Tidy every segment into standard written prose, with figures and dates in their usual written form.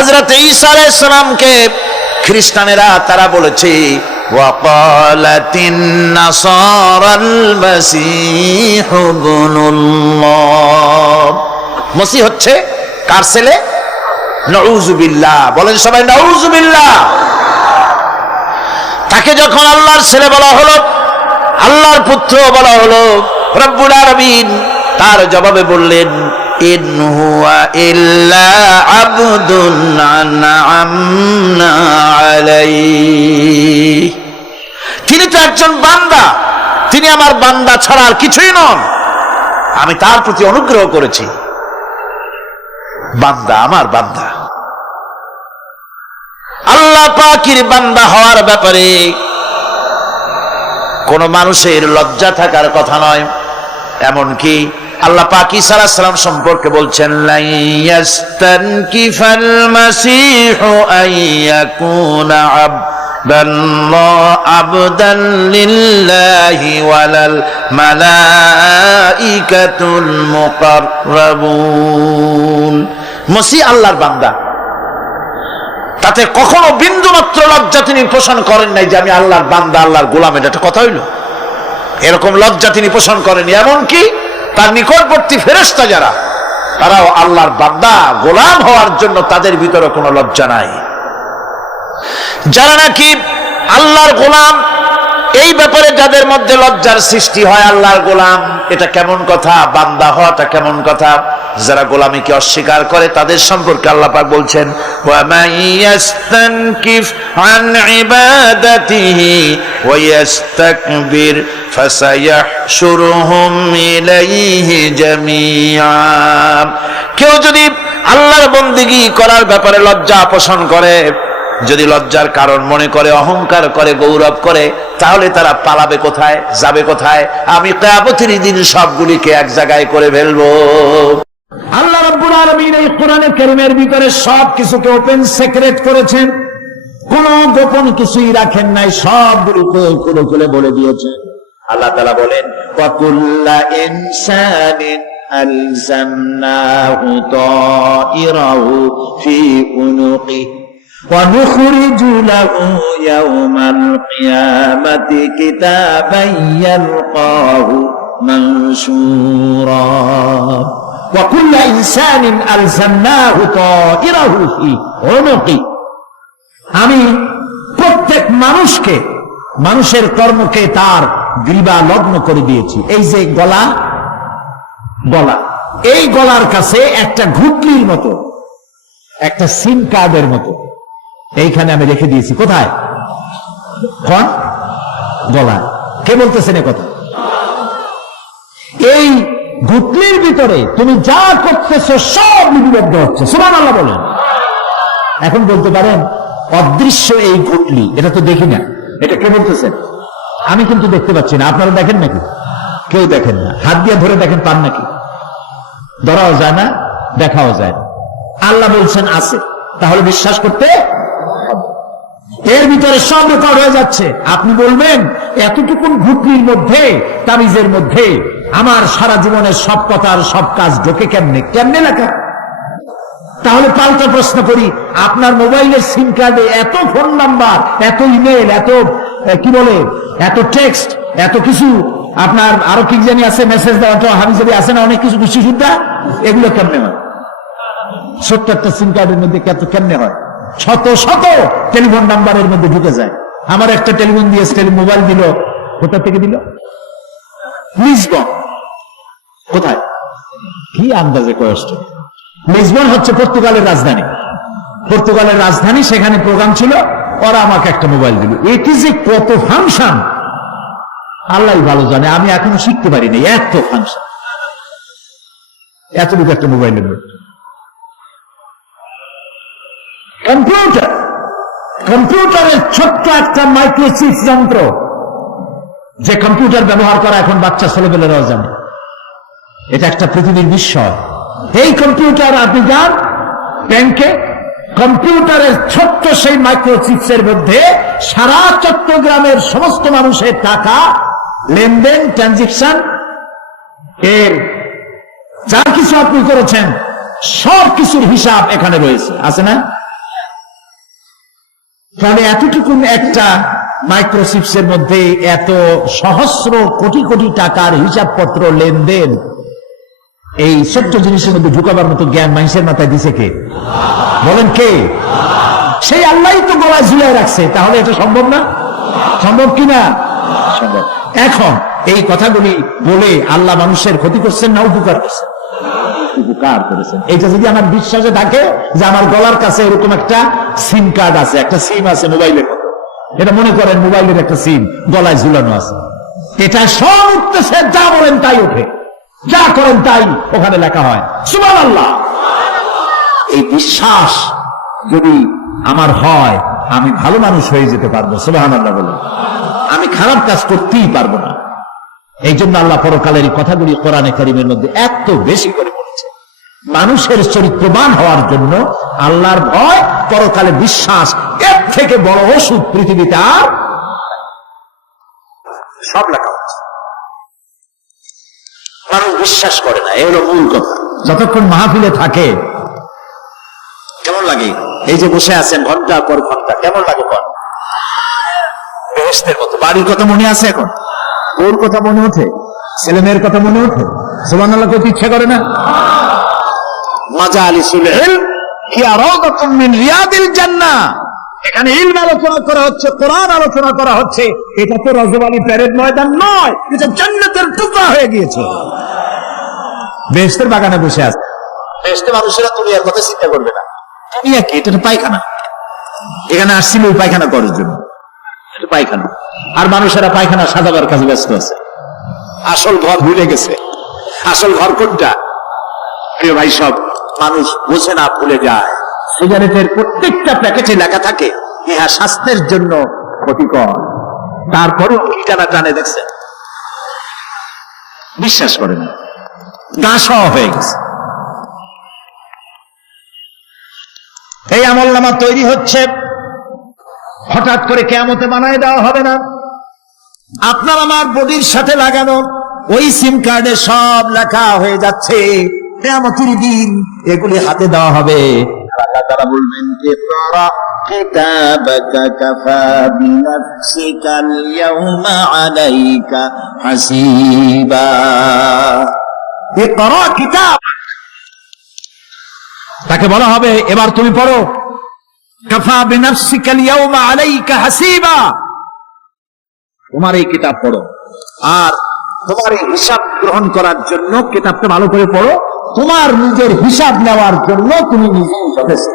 হযরত ঈসা আলাইহিস সালামকে খ্রিস্টানেরা তারা বলেছে ওয়াকালাতিন নাসারাল মাসীহ ইবনুল্লাহ, মসিহ হচ্ছে কার ছেলে? নাউযুবিল্লাহ, বলেন সবাই নাউযুবিল্লাহ। তাকে যখন আল্লাহর ছেলে বলা হলো, আল্লাহর পুত্র বলা হলো, রব্বুল আলামিন তার জবাবে বললেন ইন হুয়া ইল্লা আবদুন আনআমনা আলাইহি, তিনি তো একজন বান্দা, তিনি আমার বান্দা ছাড়া আর কিছুই নন, আমি তার প্রতি অনুগ্রহ করেছি। বান্দা, আমার বান্দা। আল্লাহ পাকের বান্দা হওয়ার ব্যাপারে কোন মানুষের লজ্জা থাকার কথা নয়। এমনকি আল্লাহ পাক ঈসা আলাইহিস সালাম সম্পর্কে বলছেন লা ইয়াস্তানকিফাল মাসীহু আইয়াকুনা আবদান লিল্লাহি ওয়ালাল মালাইকাতুল মুকাররাবুন। মসিহ আল্লাহর বান্দা, তাতে কখনো বিন্দু মাত্র লজ্জা তিনি পোষণ করেন নাই যে আমি আল্লাহর বান্দা, আল্লাহর গোলাম। এটা একটা কথা হইল? এরকম লজ্জা তিনি পোষণ করেনি। এমনকি তার নিকটবর্তী ফেরেশতা যারা, তারাও আল্লাহর বান্দা গোলাম হওয়ার জন্য তাদের ভিতরে কোনো লজ্জা নাই। যারা নাকি আল্লাহর গোলাম, এই ব্যাপারে যাদের মধ্যে লজ্জার সৃষ্টি হয়, আল্লাহর গোলাম এটা কেমন কথা, বান্দা হওয়াটা কেমন কথা, যারা গোলামীকে অস্বীকার করে তাদের সম্পর্কে আল্লাহ পাক বলছেন ওয়া মাইয়াস্তানকিফ আন ইবাদাতিহি ওয়া ইস্তাকবির ফাসায়াহশুরুহুম ইলাইহি জামিআ। কেউ যদি আল্লাহর বন্দেগী করার ব্যাপারে লজ্জা পোষণ করে, যদি লজ্জার কারণ মনে করে, অহংকার করে, গৌরব করে, তাহলে তারা পালাবে কোথায়, যাবে কোথায়? আমি কিয়ামতের দিন সবগুলিকে এক জায়গায় করে ফেলবো। আল্লাহ রাব্বুল আলামিন এই কোরআনে কারীমের ভিতরে সবকিছুকে ওপেন সিক্রেট করেছেন, কোনো গোপন কিছুই রাখেন নাই, সবগুলোকে খুলে খুলে বলে দিয়েছেন। আল্লাহ তাআলা বলেন ওয়া কুল্লা ইনসানিন আলজামনাহু তাইরাহু ফি উনুকিহি ওয়া নুখরিজু লাহু ইয়াওমাল কিয়ামাতি কিতাবান ইয়ালকাহু মানশুরা ওয়া কুল্লা ইনসানিন আলজামনাহু তাইরাহু ফি উনুকিহি। আমি প্রত্যেক মানুষকে, মানুষের কর্মকে তার গ্রীবা লগ্ন করে দিয়েছি। এই যে গলা, এই গলার কাছে একটা ঘুটলির মতো, একটা সিম কার্ডের মতো এইখানে আমি রেখে দিয়েছি। কোথায়? কোন গলায়? কে বলতেছেন এ কথা? এই ঘুটলির ভিতরে তুমি যা করতেছো সব লিপিবদ্ধ হচ্ছে। সুবহানাল্লাহ বলেন। এখন বলতে পারেন অদৃশ্য এই ঘুটলি, এটা তো দেখি না, এটা কে বলতেছেন? আমি কিন্তু দেখতে পাচ্ছি না। আপনারা দেখেন নাকি? কেউ দেখেন না। হাত দিয়ে ধরে দেখেন, পান নাকি? ধরাও যায় না, দেখাও যায় না। আল্লাহ বলছেন আছে, তাহলে বিশ্বাস করতে। এর ভিতরে সব রেকর্ড হয়ে যাচ্ছে। আপনি বলবেন এতটুকু ঘুটলির মধ্যে, তাবিজের মধ্যে আমার সারা জীবনের সব কথার সব কাজ ঢোকে কেমনে? কেমনে লেখা? তাহলে পাল্টা প্রশ্ন করি, আপনার মোবাইলের সিম কার্ডে এত ফোন নাম্বার, এত ইমেল, এত কি বলে, এত টেক্সট, এত কিছু, আপনার আরো কি জানি আছে, মেসেজ দেওয়া হাবিজাবি আছে না, অনেক কিছু খুশি সুদ্ধা, এগুলো কেমনে হয়? 70টা সিম কার্ডের মধ্যে কেমনে হয়? শত শত টেলিফোন নাম্বারের মধ্যে ঢুকে যায়। আমার একটা টেলিফোন দিয়ে মোবাইল দিল, কোথা থেকে দিল? লিসবন। কোথায়? কি আন্দাজে কষ্ট। লিসবন হচ্ছে পর্তুগালের রাজধানী। পর্তুগালের রাজধানী, সেখানে প্রোগ্রাম ছিল, ওরা আমাকে একটা মোবাইল দিল। এটি যে কত ফাংশন আল্লাহই ভালো জানে, আমি এখনো শিখতে পারিনি। এত ফাংশন, এতটুকু একটা মোবাইলের মধ্যে। কম্পিউটারের ছোট্ট একটা মাইক্রোচিপ যন্ত্র, যে কম্পিউটার ব্যবহার করা এখন বাচ্চা ছেলেপেলেরাও জানে। এটা একটা পৃথিবীর বিস্ময়। এই কম্পিউটার, আপনি যান ব্যাংকে, কম্পিউটারের ছোট্ট সেই মাইক্রোচিপসের মধ্যে সারা চট্টগ্রামের সমস্ত মানুষের টাকা লেনদেন, ট্রানজেকশন, এর যা কিছু আপনি করেছেন সব কিছুর হিসাব এখানে রয়েছে, আছে না? তাহলে এতটুকু একটা মাইক্রোচিপসের মধ্যে এত সহস্র কোটি কোটি টাকার হিসাবপত্র লেনদেন, এই ছোট্ট জিনিসের মধ্যে ঢুকাবার মতো জ্ঞান মানুষের মাথায় দিছে কে? বলেন কে? সেই আল্লাহই তো গলায় ঝুলিয়ে রাখছে। তাহলে এটা সম্ভব না? সম্ভব কিনা? সম্ভব। এখন এই কথাগুলি বলে আল্লাহ মানুষের ক্ষতি করছেন না উপকার করছেন? উপকার করেছেন। এটা যদি আমার বিশ্বাসে থাকে যে আমার গলার কাছে এরকম একটা সিম কার্ড আছে, একটা সিম আছে মোবাইলের মতো, এটা মনে করেন মোবাইলের একটা সিম গলায় ঝুলানো আছে, এটা সব উঠতেছে, যা বলেন তাই ওঠে, যা করেন তাই ওখানে লেখা হয়। সুবহানাল্লাহ। এই বিশ্বাস যদি আমার হয়, আমি ভালো মানুষ হয়ে যেতে পারবো। সুবহানাল্লাহ বলে আমি খারাপ কাজ করতেই পারবো না। এই জন্য আল্লাহ পরকালের এই কথাগুলি কোরআনে কারীমের মধ্যে এত বেশি করে বলেছে। মানুষের চরিত্রবান হওয়ার জন্য আল্লাহর ভয়, পরকালে বিশ্বাস, এর থেকে বড় ওষুধ পৃথিবীতে আর সব লেখা হচ্ছে। মানুষ বিশ্বাস করে না, এর মূল কথা। যতক্ষণ মাহফিলে থাকে কেমন লাগে? এই যে বসে আছেন ঘন্টার পর ঘন্টা, কেমন লাগে? বেহেশতের মতো। বাড়ির কথা মনে আছে এখন? ওর কথা মনে ওঠে? ছেলে মেয়ের কথা মনে ওঠে? সুবহানাল্লাহ করতে ইচ্ছা করে না? মাজালিসুল ইলম হিয়া রাওদাতুম মিন রিয়াদিল জান্নাহ। এখানে ইলম আলোচনা করা হচ্ছে, কোরআন আলোচনা করা হচ্ছে। এটা তো রজবালি প্যারেড ময়দান নয়, এটা জান্নাতের টুকরা হয়ে গিয়েছে। বেহেশতের বাগানে বসে আছে। বেহেশতে মানুষেরা দুনিয়ার কথা চিন্তা করবে না। দুনিয়া কি? এটা পায়খানা। এখানে আসছিল ওই পায়খানা করার জন্য, এটা পায়খানা। আর মানুষেরা পায়খানা সাজাবার কাজে ব্যস্ত আছে, আসল ঘর ভুলে গেছে। আসল ঘর কোনটা? প্রিয় ভাই, সব মানুষ বোঝে না, ভুলে যায়। সিগারেটের প্রত্যেকটা প্যাকেটে লেখা থাকে ইহা স্বাস্থ্যের জন্য ক্ষতিকর, তারপরেও কি টানা টানে দেখছেন, বিশ্বাস করে না, গা সহ হয়ে গেছে। এই আমলনামা তৈরি হচ্ছে, হঠাৎ করে কিয়ামতে বানায় দেওয়া হবে না। আপনার আমার বডির সাথে লাগানো ওই সিম কার্ডে সব লেখা হয়ে যাচ্ছে। কিয়ামতের দিন এগুলি হাতে দেওয়া হবে। আল্লাহ তাআলা বলবেন, ইকরা কিতাবাকা কাফা বিনাফসিকাল ইয়াউমা আলাইকা হাসিবা। ইকরা কিতাব, তাকে বলা হবে এবার তুমি পড়ো। কাফা বিনাফসিকাল ইয়াউমা আলাইকা হাসিবা, তোমার এই কিতাব পড়ো। আর তোমার এই হিসাব গ্রহণ করার জন্য কিতাবটা ভালো করে পড়ো। তোমার নিজের হিসাব নেওয়ার জন্য তুমি নিজেই যথেষ্ট।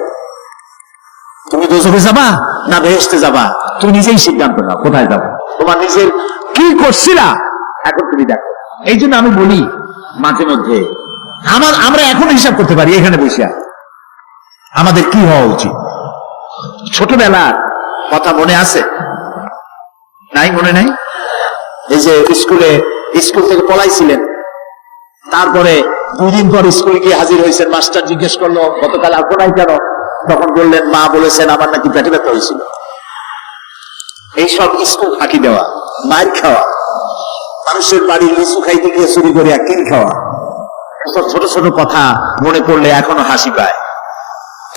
তুমি দোজখে যাবা না বেহেশতে যাবা, তুমি নিজেই সিদ্ধান্ত নাও কোথায় যাবো। তোমার নিজের কি করছিলা এখন তুমি দেখো। এই জন্য আমি বলি মাঝে মধ্যে আমরা এখন হিসাব করতে পারি এখানে বসে আমাদের কি হওয়া উচিত। ছোটবেলার কথা মনে আছে? নাই? মনে নাই? এই যে স্কুল থেকে পলাইছিলেন, তারপরে 2 দিন পর স্কুলে গিয়ে হাজির হয়েছেন। মাস্টার জিজ্ঞেস করলো গতকাল আসো নাই কেন? তখন বললেন মা বলেছেন আমার নাকি পেটে ব্যথা হয়েছিল। এইসব স্কুল ফাঁকি দেওয়া, মার খাওয়া, মানুষের বাড়ির লিচু খাইতে গিয়ে চুরি করে কিল খাওয়া, এসব ছোট ছোট কথা মনে পড়লে এখনো হাসি পায়।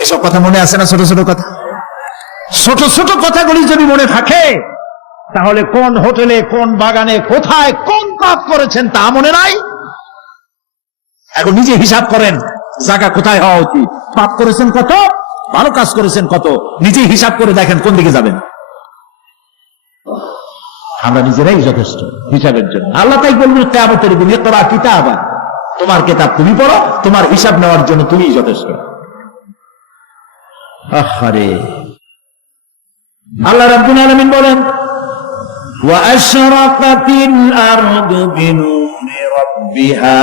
এসব কথা মনে আছে না? ছোট ছোট কথা, ছোট ছোট কথাগুলি যদি মনে থাকে তাহলে কোন হোটেলে, কোন বাগানে, কোথায় কোন পাপ করেছেন তা মনে নাই। এখন নিজে হিসাব করেন জায়গা কোথায় হওয়া উচিত, পাপ করেছেন কত, ভালো কাজ করেছেন কত, নিজে হিসাব করে দেখেন কোন দিকে যাবেন। আমরা নিজেরাই যথেষ্ট হিসাবের জন্য। আল্লাহ তাই বলবেন কিয়ামতের দিন, ইকরা কিতাবা, তোমার কিতাব তুমি পড়ো, তোমার হিসাব নেওয়ার জন্য তুমিই যথেষ্ট। আহারে, আল্লাহ রাব্বুল আলামিন বলেন, ওয়া আশরাকাতিল আরদু বিনুরি রাব্বিহা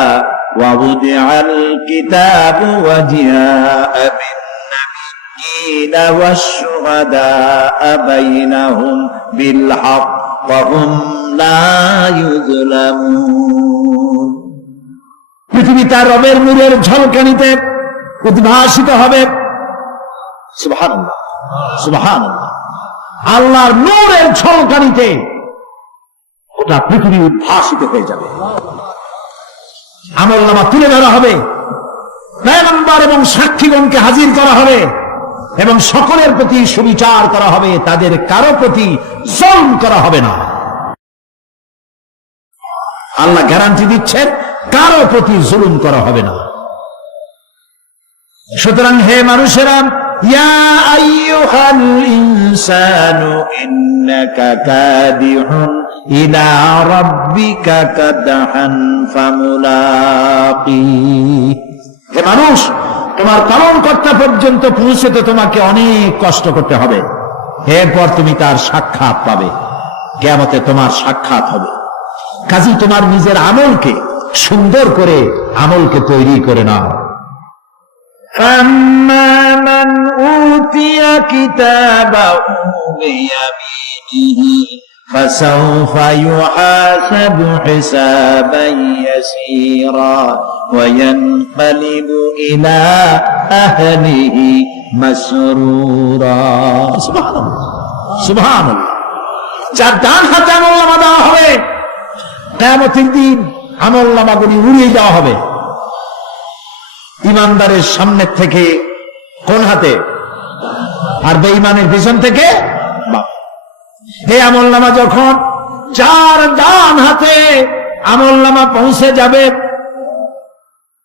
ওয়া উদিআল কিতাবু ওয়া জিআআ বিন-নাবিয়্যিনা ওয়াশ-শুহাদা'a বাইনাহুম বিল হক ওয়া হুম লা ইউযলামুন। পৃথিবী তার রবের নূরের ঝলকানিতে উদ্ভাসিত হবে। সুবহানাল্লাহ, সুবহানাল্লাহ। আল্লাহর নূরের ঝলকানিতে গোটা পৃথিবী উদ্ভাসিত হয়ে যাবে। আমলনামা তুলে ধরা হবে, পয়গম্বর এবং সাক্ষীগণকে হাজির করা হবে। এবং সকলের প্রতি সুবিচার করা হবে, তাদের কারো প্রতি জুলুম করা হবে না। আল্লাহ গ্যারান্টি দিচ্ছেন কারো প্রতি জুলুম করা হবে না। সুতরাং হে মানুষেরা, ইয়া আইয়ুহাল ইনসানু ইন্নাকা কাদিহুন ইলা রাব্বিকা কাদহান ফামুলাকি। হে মানুষ, তোমার পালনকর্তা পর্যন্ত পৌঁছতে তোমাকে অনেক কষ্ট করতে হবে, এরপর তুমি তার সাক্ষাৎ পাবে, কিয়ামতে তোমার সাক্ষাৎ হবে। কাজী তোমার নিজের আমলকে সুন্দর করে আমলকে তৈরি করে নাও। فَأَمَّا مَنْ أُوتِيَ كِتَابَهُ بِيَمِينِهِ فَسَوْفَ يُحَاسَبُ حِسَابًا يَسِيرًا وَيَنْقَلِبُ إِلَى أَهْلِهِ مَسْرُورًا। সুবহানাল্লাহ। যার ডান হাতে আমলনামা দেওয়া হবে, কিয়ামতের দিন আমলনামাগুলি উড়িয়ে দেওয়া হবে। ইমানদারের সামনের থেকে কোন হাতে, আর বেঈমানের পিছন থেকে বাম। এই আমলনামা যখন যার ডান হাতে আমলনামা পৌঁছে যাবে,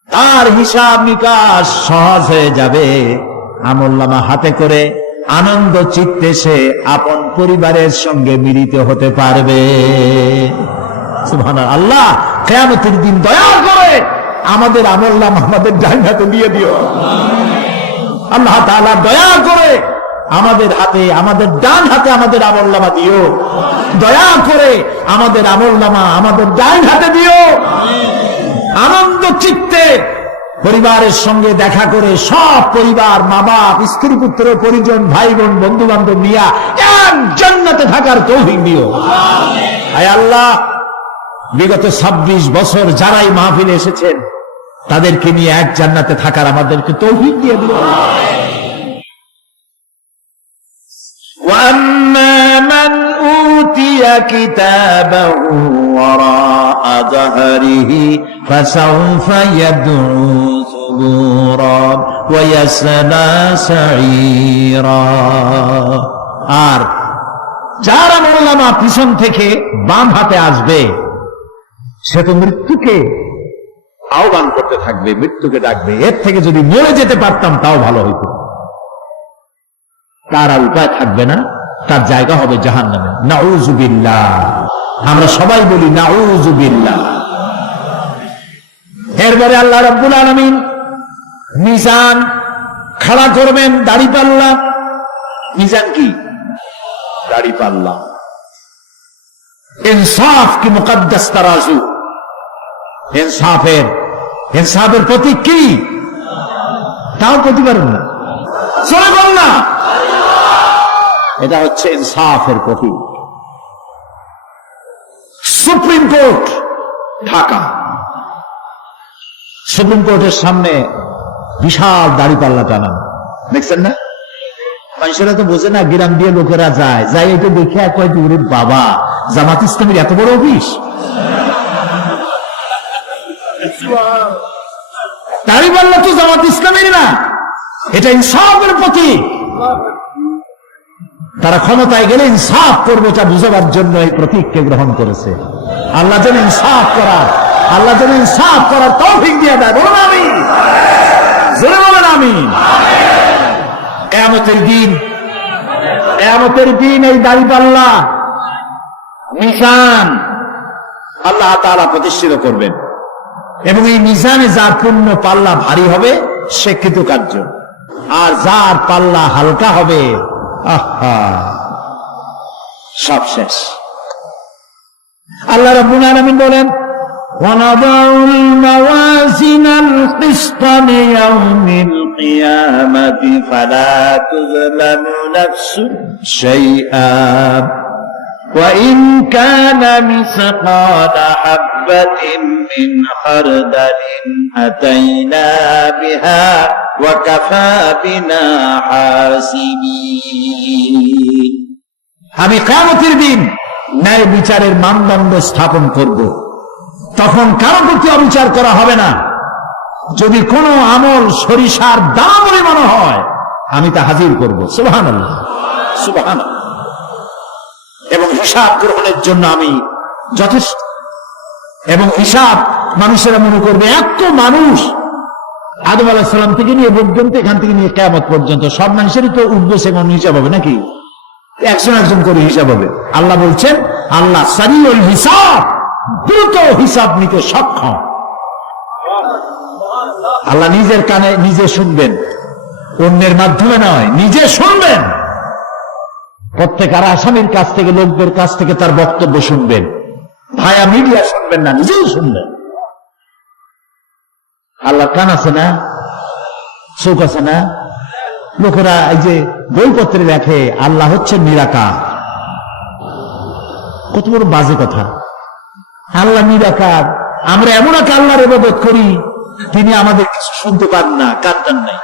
তার হিসাব নিকাশ সহজ হয়ে যাবে। আমলনামা হাতে করে আনন্দ চিত্তে সে আপন পরিবারের সঙ্গে মিলিত হতে পারবে। সুবহানাল্লাহ। আল্লাহ কিয়ামতের দিন দয়া করে আমাদের আমলনামা আমাদের ডান হাতে দিয়ে দিও। আল্লাহ তাআলা দয়া করে আমাদের হাতে, আমাদের ডান হাতে আমাদের আমলনামা দিও। দয়া করে আমাদের আমলনামা আমাদের ডান হাতে দিও। আনন্দ চিত্তে পরিবারের সঙ্গে দেখা করে সব পরিবার, মা বাপ, স্ত্রী পুত্র পরিজন, ভাই বোন, বন্ধু বান্ধব নিয়া এক জান্নাতে থাকার তৌফিক দিও। আয় আল্লাহ, বিগত 26 বছর যারাই মাহফিলে এসেছেন তাদেরকে নিয়ে এক জান্নাতে থাকার আমাদেরকে তৌফিক দিয়ে দিও। وَأَمَّا مَنْ أُوتِيَ كِتَابَهُ وَرَاءَ ظَهْرِهِ فَسَوْفَ يَدْعُو ثُبُورًا وَيَصْلَى سَعِيرًا। আর যার আমলনামা পিছন থেকে বাম হাতে আসবে, সে তো মৃত্যুকে আহ্বান করতে থাকবে, মৃত্যুকে ডাকবে, এর থেকে যদি মরে যেতে পারতাম তাও ভালো হইত। তার আর উপায় থাকবে না, তার জায়গা হবে জাহান্নামে। নাউযুবিল্লাহ। আমরা সবাই বলি নাউযুবিল্লাহ। এরপরে আল্লাহ রাব্বুল আলামিন মিজান খাড়া করবেন, দাড়িপাল্লা। মিজান কি? দাড়িপাল্লা। ইনসাফ কি মুকদ্দাস তারাজু। ইনসাফের প্রতীক কি? তাও বলতে পারেন না, চলে বল না। এটা হচ্ছে ইনসাফের প্রতীক। সুপ্রিম কোর্ট ঢাকা, সুপ্রিম কোর্টের সামনে বিশাল দাড়িপাল্লা টানানো, দেখছেন না? মানুষেরা তো বোঝে না, গ্রাম দিয়ে লোকেরা যায়, যাই এটা দেখে কয় দূরে বাবা, জামাত ইসলামের এত বড় অফিস। দাড়িপাল্লা তো জামাত ইসলামের না, এটা ইনসাফের প্রতীক। তারা ক্ষমতায় গেলে ইনসাফ করবে এটা বুঝাবার জন্য এই প্রতীককে গ্রহণ করেছে। আল্লাহ যেন ইনসাফ করার তৌফিক দিয়ে দেয়। বলুন আমিন, জোরে বলেন আমিন। কিয়ামতের দিন এই দাড়িপাল্লা মিজান আল্লাহ তাআলা প্রতিষ্ঠিত করবেন, এবং এই মিজানে যার পূর্ণ পাল্লা ভারী হবে সে কৃতকার্য, আর যার পাল্লা হালকা হবে আহা সব শেষ। আল্লাহ রাব্বুল আলামিন বলেন, وَنَضَعُ الْمَوَازِينَ الْقِسْطَ لِيَوْمِ الْقِيَامَةِ فَلَا تُظْلَمُ نَفْسٌ شَيْئًا وَإِنْ كَانَ مِثْقَالَ حَبَّةٍ مِّنْ خَرْدَلٍ أَتَيْنَا بِهَا وَكَفَى بِنَا حَاسِبِينَ। আমি কিয়ামতের দিন ন্যায় বিচারের মানদণ্ড স্থাপন করব, তখন কারো প্রতি অবিচার করা হবে না। যদি কোনো আমল সরিষার দানা পরিমাণ হয়, আমি তা হাজির করব। সুবহানাল্লাহ, সুবহানাল্লাহ। এবং হিসাব গ্রহণের জন্য আমি যথেষ্ট। এবং হিসাব মানুষেরা মনে করবে এত মানুষ, আদম আলাইহিস সালাম থেকে নিয়ে পর্যন্ত, এখান থেকে নিয়ে কিয়ামত পর্যন্ত সব মানুষেরই তো উঠবে সেমন হিসাব হবে নাকি? একজন একজন করে হিসাব হবে। আল্লাহ বলছেন, আল্লাহ সারিউল হিসাব, দ্রুত হিসাব নিতে সক্ষম। আল্লাহ নিজের কানে নিজে শুনবেন, অন্যের মাধ্যমে নয়, নিজে শুনবেন। প্রত্যেক আর আসামির কাছ থেকে, লোকদের কাছ থেকে তার বক্তব্য শুনবেন, ভায়া মিডিয়া শুনবেন না, নিজেই শুনবেন। আল্লাহর কান আছে না, চোখ আছে না? লোকেরা এই যে বইপত্রে লেখে আল্লাহ হচ্ছে নিরাকার, কত বড় বাজে কথা। আল্লাহ নিরাকার, আমরা এমন এক আল্লাহর ইবাদত করি, তিনি আমাদের কিছু শুনতে পান না, কান টান নাই,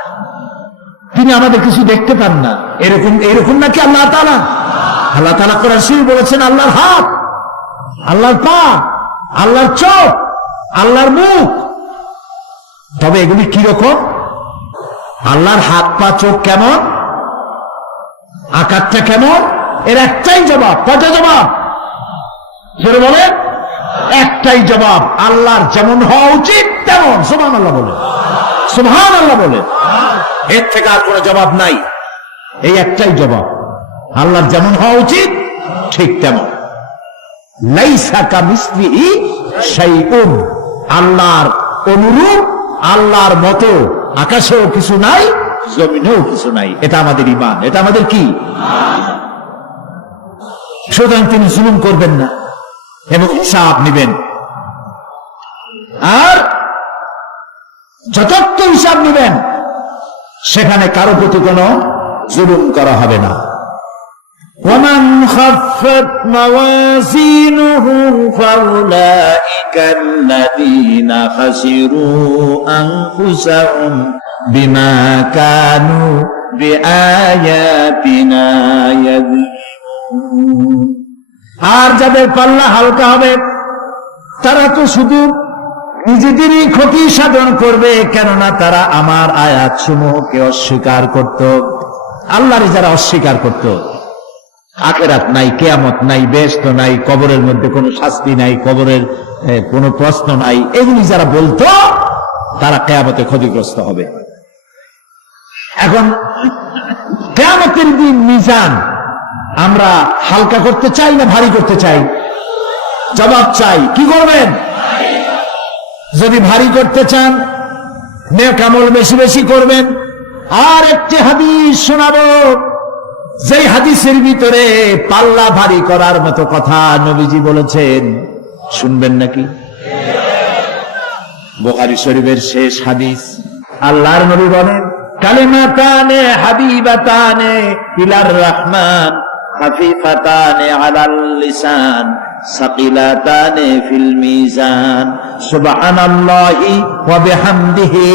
তিনি আমাদের কিছু দেখতে পান না। এরকম এরকম নাকি আল্লাহ তাআলা? আল্লাহ তাআলা কোরআন শরীফে বলেছেন আল্লাহর হাত, আল্লাহর পা, আল্লাহর চোখ, আল্লাহর মুখ। তবে এগুলি কি রকম? আল্লাহর হাত, পা, চোখ কেমন, আকারটা কেমন? এর একটাই জবাব। কয়টা জবাব? জোরে বলে, একটাই জবাব। আল্লাহর যেমন হওয়া উচিত তেমন। সুবহানাল্লাহ বলে, সুবহানাল্লাহ বলে। এর থেকে আর কোনো জবাব নাই, এই একটাই জবাব। আল্লাহর যেমন হওয়া উচিত ঠিক তেমন। লাইসা কামিসলিহি শাইউন, আল্লাহর অনুরূপ, আল্লাহর মতো আকাশেও কিছু নাই, জমিনেও কিছু নাই। এটা আমাদের ঈমান, এটা আমাদের কি? সুতরাং তিনি জুলুম করবেন না এবং হিসাব নেবেন, আর যথার্থ হিসাব নেবেন। সেখানে কারো প্রতি কোনো জুলুম করা হবে না। ومن خفت موازينه فأولئك الذين خسروا أنفسهم بما كانوا بآياتنا يظلمون। আর যাদের পাল্লা হালকা হবে তারা তো শুধু নিজেদেরই ক্ষতি সাধন করবে, কেননা তারা আমার আয়াত সমূহকে অস্বীকার করত। আল্লাহর যারা অস্বীকার করত, আখিরাত নাই, কিয়ামত নাই, বেহেশত নাই, কবরের মধ্যে কোনো শাস্তি নাই, কবরের কোনো প্রশ্ন নাই, এগুলি যারা বলতো তারা কিয়ামতে ক্ষতিগ্রস্ত হবে। এখন কিয়ামতের দিন মিজান আমরা হালকা করতে চাই না ভারী করতে চাই? জবাব চাই। কি করবেন? যদি ভারী করতে চান, নেক আমল বেশি বেশি করবেন। আর একটি হাদিস শোনাবো, যেই হাদিসের ভিতরে পাল্লা ভারী করার মতো কথা নবীজি বলেছেন। শুনবেন নাকি? বুখারী শরীফের শেষ হাদিস। আল্লাহর নবী বলেন, কালিমাতানে হাবিবাতানে ইলার রহমান খাফিফাতানে আলাল লিসান সাকিলাতানে ফিল মিজান সুবহানাল্লাহি ওয়া বিহামদিহি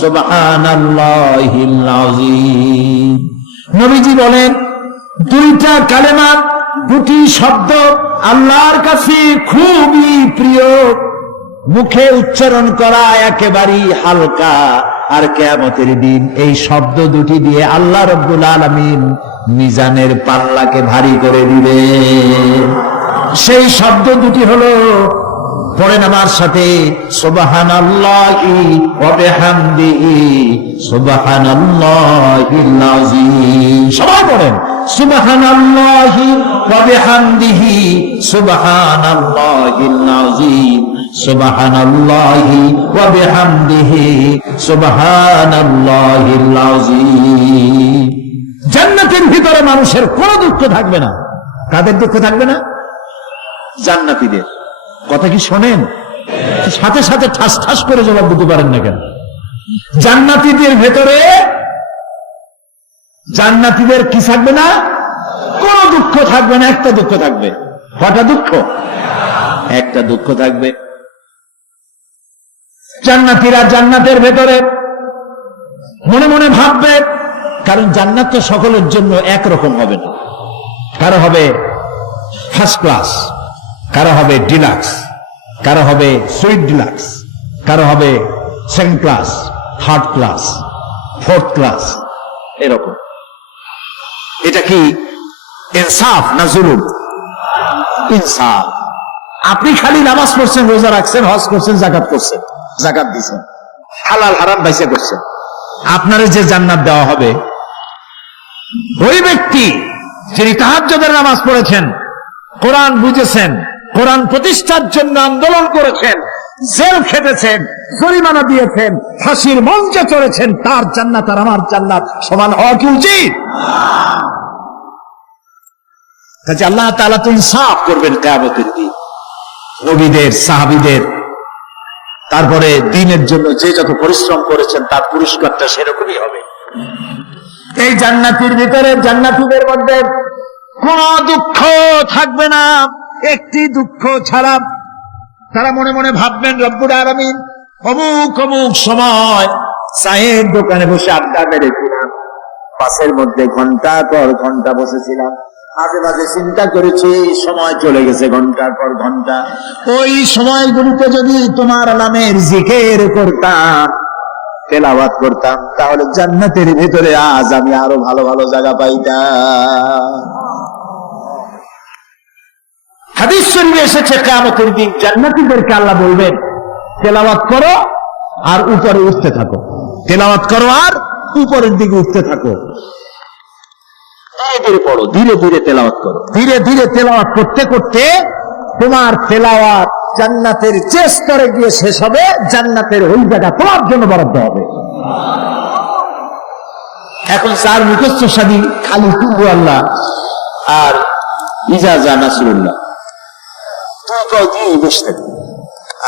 সুবহানাল্লাহিল আযীম। নবীজি বলেন, দুইটা কালেমা, দুটি শব্দ আল্লাহর কাছে খুবই প্রিয়, মুখে উচ্চারণ করা একেবারেই হালকা। আর কিয়ামতের দিন এই শব্দ দুটি দিয়ে আল্লাহ রাব্বুল আলামিন মিজানের পাল্লাকে ভারী করে দিবে। সেই শব্দ দুটি হলো, পড়েন আমার সাথে, সুবহানাল্লাহি ওয়া বিহামদিহি সুবহানাল্লাহিল আযীম। সবাই পড়েন, সুবহানাল্লাহি ওয়া বিহামদিহি সুবহানাল্লাহিল আযীম সুবহানাল্লাহি ওয়া বিহামদিহি সুবহানাল্লাহিল আযীম। জান্নাতের ভিতরে মানুষের কোনো দুঃখ থাকবে না। কাদের দুঃখ থাকবে না? জান্নাতীদের। কথা কি শোনেন? সাথে সাথে ঠাস ঠাস করে জবাব দিতে পারেন না কেন? জান্নাতীদের ভেতরে, জান্নাতীদের কি থাকবে না? কোনো দুঃখ থাকবে না। একটা দুঃখ থাকবে। কটা দুঃখ? একটা দুঃখ থাকবে। জান্নাতীরা জান্নাতের ভেতরে মনে মনে ভাববে, কারণ জান্নাত তো সকলের জন্য একরকম হবে না। কারো হবে ফার্স্ট ক্লাস, কারো হবে ডিলাক্স, কারো হবে সুইট ডিলাক্স, কারো হবে second class, third class, fourth class, এরকম। এটা কি ইনসাফ না জুলুম? ইনসাফ। আপনি খালি নামাজ পড়ছেন, রোজা রাখছেন, হজ করছেন, জাকাত করছেন, জাকাত দিচ্ছেন, হালাল হারাম বাইসে করছেন, আপনার যে জান্নাত দেওয়া হবে, ওই ব্যক্তি যিনি তাহাজ্জুদের নামাজ পড়েছেন, কোরআন বুঝেছেন, কোরআন প্রতিষ্ঠার জন্য আন্দোলন করেছেন, জেল খেটেছেন, জরিমানা দিয়েছেন, ফাঁসির মঞ্চে চড়েছেন, তার জান্নাত আর আমার জান্নাত সমান হওয়া কি উচিত? কাজে আল্লাহ তাআলা তো ইনসাফ করবেন কিয়ামতের দিন। নবীদের, সাহাবীদের, তারপরে দ্বীনের জন্য যে যত পরিশ্রম করেছেন তার পুরস্কারটা সেরকমই হবে। এই জান্নাতের ভিতরে, জান্নাতীদের মধ্যে কোন দুঃখ থাকবে না, একটি দুঃখ ছাড়া। তারা মনে মনে ভাববেন, রব্বুল আলামিন অমুক অমুক সময় চায়ের দোকানে বসে আড্ডা মেরেছিলাম, পাশের মধ্যে ঘন্টার পর ঘন্টা বসেছিলাম, মাঝে মাঝে চিন্তা করেছি সময় চলে গেছে ঘন্টার পর ঘন্টা, ওই সময়গুলিতে যদি তোমার নামের জিকির করতাম, তেলাওয়াত করতাম, তাহলে জান্নাতের ভিতরে আজ আমি আরো ভালো ভালো জায়গা পাইতাম। হাদিস শরীফে এসেছে কিয়ামতের দিন জান্নাতীদেরকে আল্লাহ বলবেন, তেলাওয়াত করো আর উপরে উঠতে থাকো, তেলাওয়াত করো আর উপরের দিকে উঠতে থাকো, ধীরে ধীরে পড়ো, ধীরে ধীরে তেলাওয়াত করো। ধীরে ধীরে তেলাওয়াত করতে করতে তোমার তেলাওয়াত জান্নাতের যে স্তরে গিয়ে শেষ হবে, জান্নাতের ওই জায়গা তোমার জন্য বরাদ্দ হবে। এখন চার মুখস্থ সাদী খালি কুবু আল্লাহ আর ইজাজা নাসরুল্লাহ,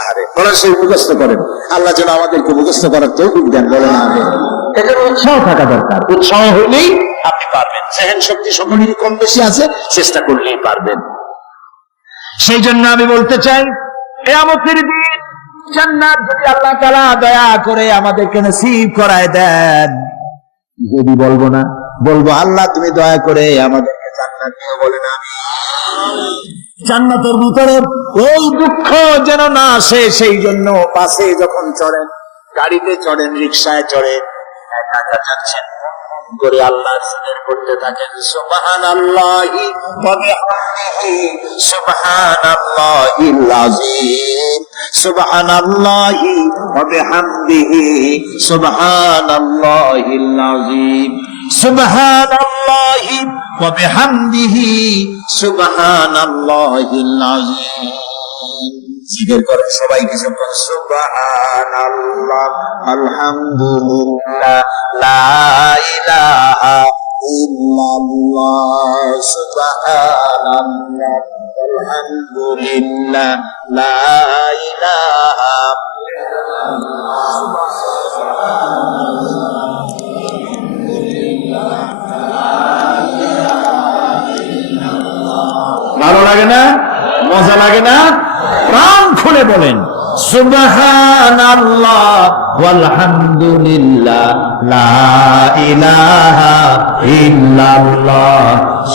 আরে কোরআন শরীফ মুখস্থ করেন, আল্লাহ যেন আমাদেরকে মুখস্থ করার তৌফিক দেন, বলেন আমিন। এটার উৎসাহ থাকা দরকার, উৎসাহ হলেই আপনি পারবেন। জেহেন শক্তি সকলেরই কম বেশি আছে, চেষ্টা করলেই পারবেন। সেই জন্য আমি বলতে চাই, কিয়ামতের দিন জান্নাত যদি আল্লাহ তাআলা দয়া করে আমাদেরকে নসিব করায় দেন, যদি বলবো না, বলবো আল্লাহ তুমি দয়া করে আমাদেরকে জান্নাত দিও, বলেন আমিন। জান্নাতের ভিতরে ওই দুঃখ যেন না আসে, সেই জন্য বাসে যখন চড়েন, গাড়িতে চড়েন, রিকশায় চড়েন, একা একা যাচ্ছেন করে আল্লাহর জিকির করতে থাকেন, সুবহানাল্লাহি ওয়া বিহামদিহি সুবহানাল্লাহিল আযীম, সুবহানাল্লাহি ওয়া বিহামদিহি সুবহানাল্লাহিল আযীম, সুবহানাল্লাহি ওয়া বিহামদিহি সুবহানাল্লাহিল আযীম। জিকির করে সবাই কিছু করে, সুবহানাল্লাহ, আলহামদুলিল্লাহ, লা ইলাহা ইল্লাল্লাহ, সুবহানাল্লাহ, আলহামদুলিল্লাহ, লা ইলাহা ভালো লাগে না? মজা লাগে না? প্রাণ খুলে বলেন সুবহানাল্লাহ ওয়ালহামদুলিল্লাহ, লা ইলাহা ইল্লাল্লাহ,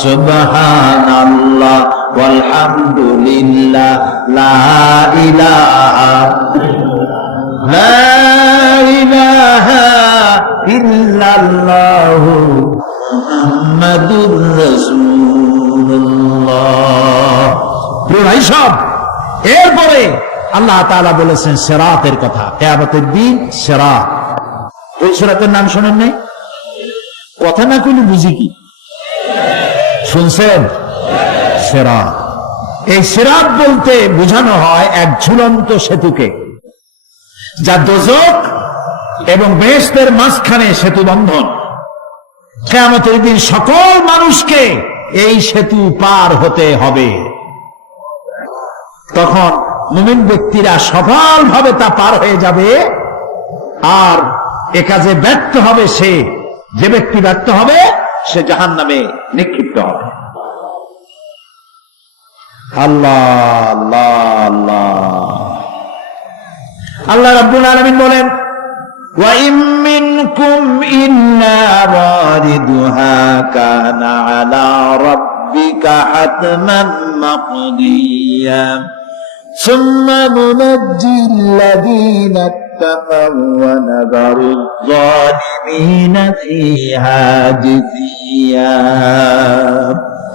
সুবহানাল্লাহ ওয়ালহামদুলিল্লাহ, লা ইলাহা ইল্লাল্লাহ, মুহাম্মাদুর রাসূলুল্লাহ। প্রিয় ভাই সব, এরপরে আল্লাহ তাআলা বলেছেন সিরাতের কথা, কিয়ামতের দিন সিরাত। ওই সিরাতের নাম শোনেন নাই? কথা না কইলে বুঝি কি? শুনছেন? সিরাত। এই সিরাত বলতে বোঝানো হয় এক ঝুলন্ত সেতুকে, যা দোজখ এবং বেহেশতের মাঝখানে সেতু বন্ধন। কিয়ামতের দিন সকল মানুষকে এই সেতু পার হতে হবে। তখন মুমিন ব্যক্তিরা সফলভাবে তা পার হয়ে যাবে, আর এ কাজে ব্যর্থ হবে সে, যে ব্যক্তি ব্যর্থ হবে সে জাহান্নামে নিক্ষিপ্ত হবে। আল্লাহ আল্লাহ আল্লাহ আল্লাহ রাব্বুল আলামিন বলেন, ওয়া ইম মিনকুম ইল্লা ওয়ারিদুহা কানা আলা রাব্বিকা হাতমান মাকদিয়া সুম্মা নুনজ্জি আল্লাযীনা اتقوا ونذر الظالمين فيها جثيا।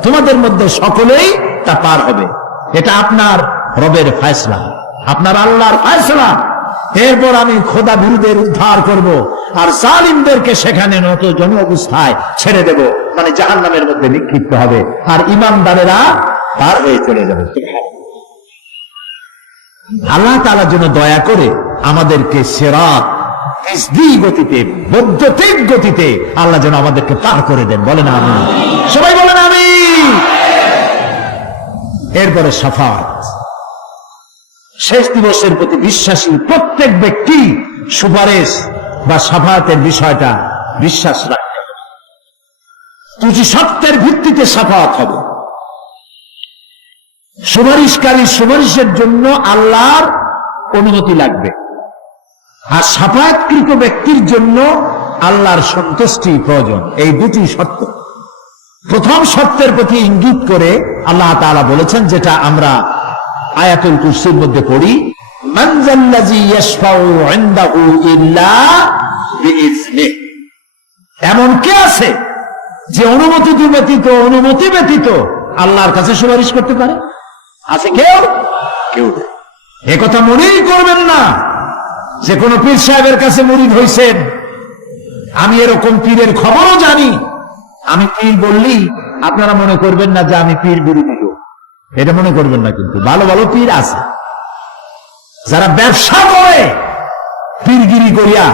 তোমাদের মধ্যে সকলেই তা পার হবে, এটা আপনার রবের ফয়সালা, আপনার আল্লাহর ফয়সালা। এরপর আমি খোদা বিরুদ্ধের উদ্ধার করব, আর জালিমদেরকে সেখানে নত জন অবস্থায় ছেড়ে দেব, মানে জাহান্নামের মধ্যে নিক্ষিপ্ত হবে, আর ঈমানদারেরা পার হয়ে চলে যাবে। আল্লাহ তাআলা যেন দয়া করে আমাদেরকে সিরাত গতিতে, বৈদ্যুতিক গতিতে আল্লাহ যেন আমাদেরকে পার করে দেন। বলেন আমিন, সবাই বলেন আমিন। এরপরে শাফাত, শেষ দিবসের প্রতি বিশ্বাসী প্রত্যেক ব্যক্তি সুপারিশ বা শাফাতের বিষয়টা বিশ্বাস রাখতে হবে। দুটি সত্যের ভিত্তিতে শাফাত হবে। সুপারিশকারী সুপারিশের জন্য আল্লাহর অনুমতি লাগবে, আর শাফায়াতকৃত ব্যক্তির জন্য আল্লাহর সন্তুষ্টি প্রয়োজন। এই দুটি শর্ত। প্রথম শর্তের প্রতি ইঙ্গিত করে আল্লাহ তাআলা বলেছেন, যেটা আমরা আয়াতুল কুরসির মধ্যে পড়ি, মান যাল্লাযী ইয়াশফাউ ইনদাহু ইল্লা বিইজনিহি। এমন কে আছে যে অনুমতি ব্যতীত আল্লাহর কাছে সুপারিশ করতে পারে? আছে কেউ? কেউ। এ কথা মনেই করবেন না যে কোন পীর সাহেবের কাছে মুরিদ হইছেন। আমি এরকম পীরের খবরও জানি। আমি পীর বললেই আপনারা মনে করবেন না যে আমি পীর বিরোধী লোক, এটা মনে করবেন না। কিন্তু ভালো ভালো পীর আছে যারা ব্যবসা করে পীরগিরি করিয়া,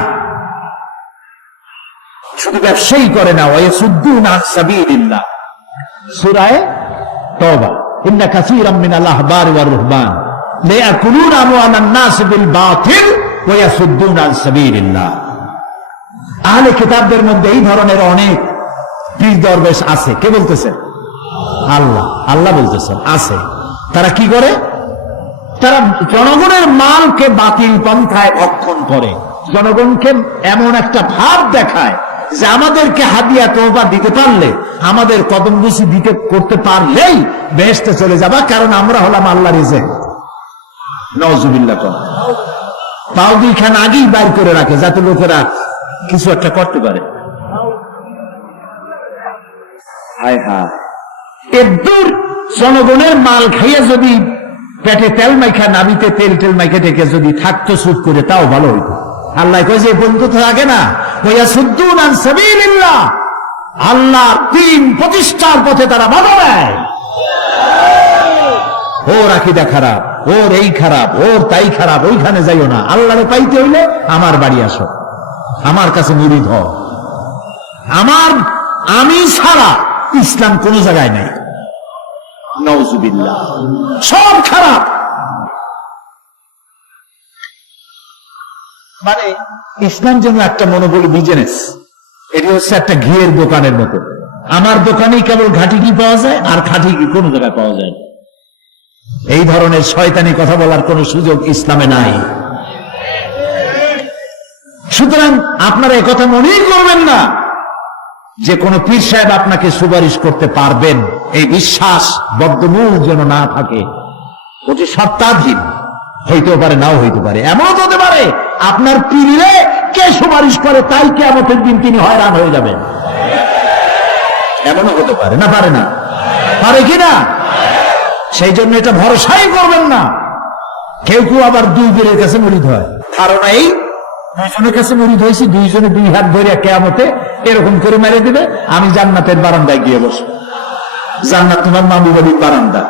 শুধু ব্যবসায়ী করে না, ওয়ায়াসুদ্দুনা আন সাবিলিল্লাহ। সূরা তাওবা, ইন্না কাসীরাম মিনাল আহবারি ওয়ার রুহবান লায়াকুলুনা আমওয়ালান নাস বিল বাতিল ওয়ায়াসুদ্দুনা আন সাবিলিল্লাহ। আহলে কিতাবদের মধ্যে এই ধরনের অনেক পীর দরবেশ আছে। কে বলতেছেন? আল্লাহ বলতেছেন আছে। তারা কি করে? তারা জনগণের মালকে বাতিল পন্থায় ভক্ষণ করে, জনগণকে এমন একটা ভাব দেখায় যে আমাদেরকে হাদিয়া তোহফা দিতে পারলে, আমাদের কদমবুসি দিতে করতে পারলেই বেহেশতে চলে যাবা, কারণ আমরা হলাম আল্লাহর এজেন্ট। নাউজুবিল্লাহ। পাও দুইখান আগেই বাইর করে রাখে যাতে লোকেরা কিছু একটা করতে পারে। হায় হায়, এদূর জনগণের মাল খাইয়ে যদি পেটে তেল মাইখা, নাবিতে তেল মাইখা ডেকে যদি থাকতো চুপ করে, তাও ভালো হইতো। আল্লাহ কয় যে বন্ধু থাকে না, ওয়ায়াসুদ্দুনা আন সাবিলিল্লাহ, আল্লাহর দ্বীন প্রতিষ্ঠার পথে তারা বাধা দেয়। ওর আকীদা খারাপ, ওর এই খারাপ, ওর তাই খারাপ, ওইখানে যাইও না। আল্লাহরে পাইতে হইলে আমার বাড়ি আসো, আমার কাছে মুরিদ হও। আমি ছাড়া ইসলাম কোন জায়গায় নাই। নাউজুবিল্লাহ, সব খারাপ। মানে ইসলাম যেন একটা মনোবলী বিজনেস, এটি হচ্ছে একটা ঘিয়ের দোকানের মতো। আমার দোকানেই কেবল ঘাটি ঘি পাওয়া যায়, আর খাঁটি ঘি কোন জায়গায় পাওয়া যায় না। এই ধরনের শয়তানি কথা বলার কোন সুযোগ ইসলামে নাই। সুতরাং আপনারা একথা মনেই করবেন না যে কোন পীর সাহেব আপনাকে সুপারিশ করতে পারবেন, এই বিশ্বাস বদ্ধমূল যেন না থাকে। ওটি সত্তাধীন, হইতেও পারে নাও হইতে পারে। এমন হতে পারে আপনার পীরে কে সুপারিশ করে তাই কিয়ামতের দিন তিনি হয়রান হয়ে যাবেন। এমনও হতে পারে না? পারে না? পারে কিনা? সেই জন্য এটা ভরসাই করবেন না। কেউ আবার দুই পীরের কাছে মুরিদ হয়, ধারণা এই দুইজনের কাছে মুরিদ হয়েছি, দুইজনে দুই হাত ধরে কিয়ামতে এরকম করে মেরে দিবে, আমি জান্নাতের বারান্দায় গিয়ে বসবো। জান্নাত তোমার মামু বাড়ির বারান্দা।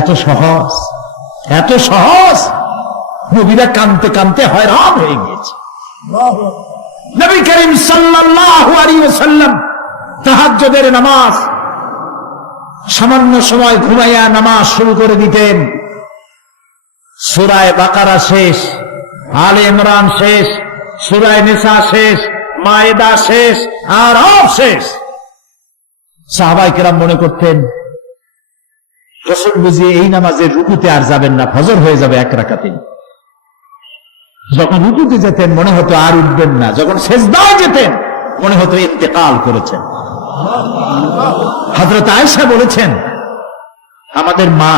এত সহজ, এত সহজ। নবীরা কানতে কানতে হয়রান হয়ে গিয়েছে। নবী করিম সাল্লাল্লাহু আলাইহি ওয়াসাল্লাম তাহাজ্জুদের নামাজ সামান্য সময় ঘুমাইয়া নামাজ শুরু করে দিতেন। সূরা বাকারা শেষ, আলে ইমরান শেষ, সূরা নিসা শেষ, মায়েদা শেষ, আরাফ শেষ। সাহাবায়ে কেরাম মনে করতেন রাসূল বুঝি এই নামাজের রুকুতে আর যাবেন না, ফজর হয়ে যাবে এক রাকাতে। যখন রুকুতে যেতেন মনে হতো আর উঠবেন না, যখন সেজদায় যেতেন মনে হতো ইন্তেকাল করেছেন। হযরত আয়েশা বলেছেন, আমাদের মা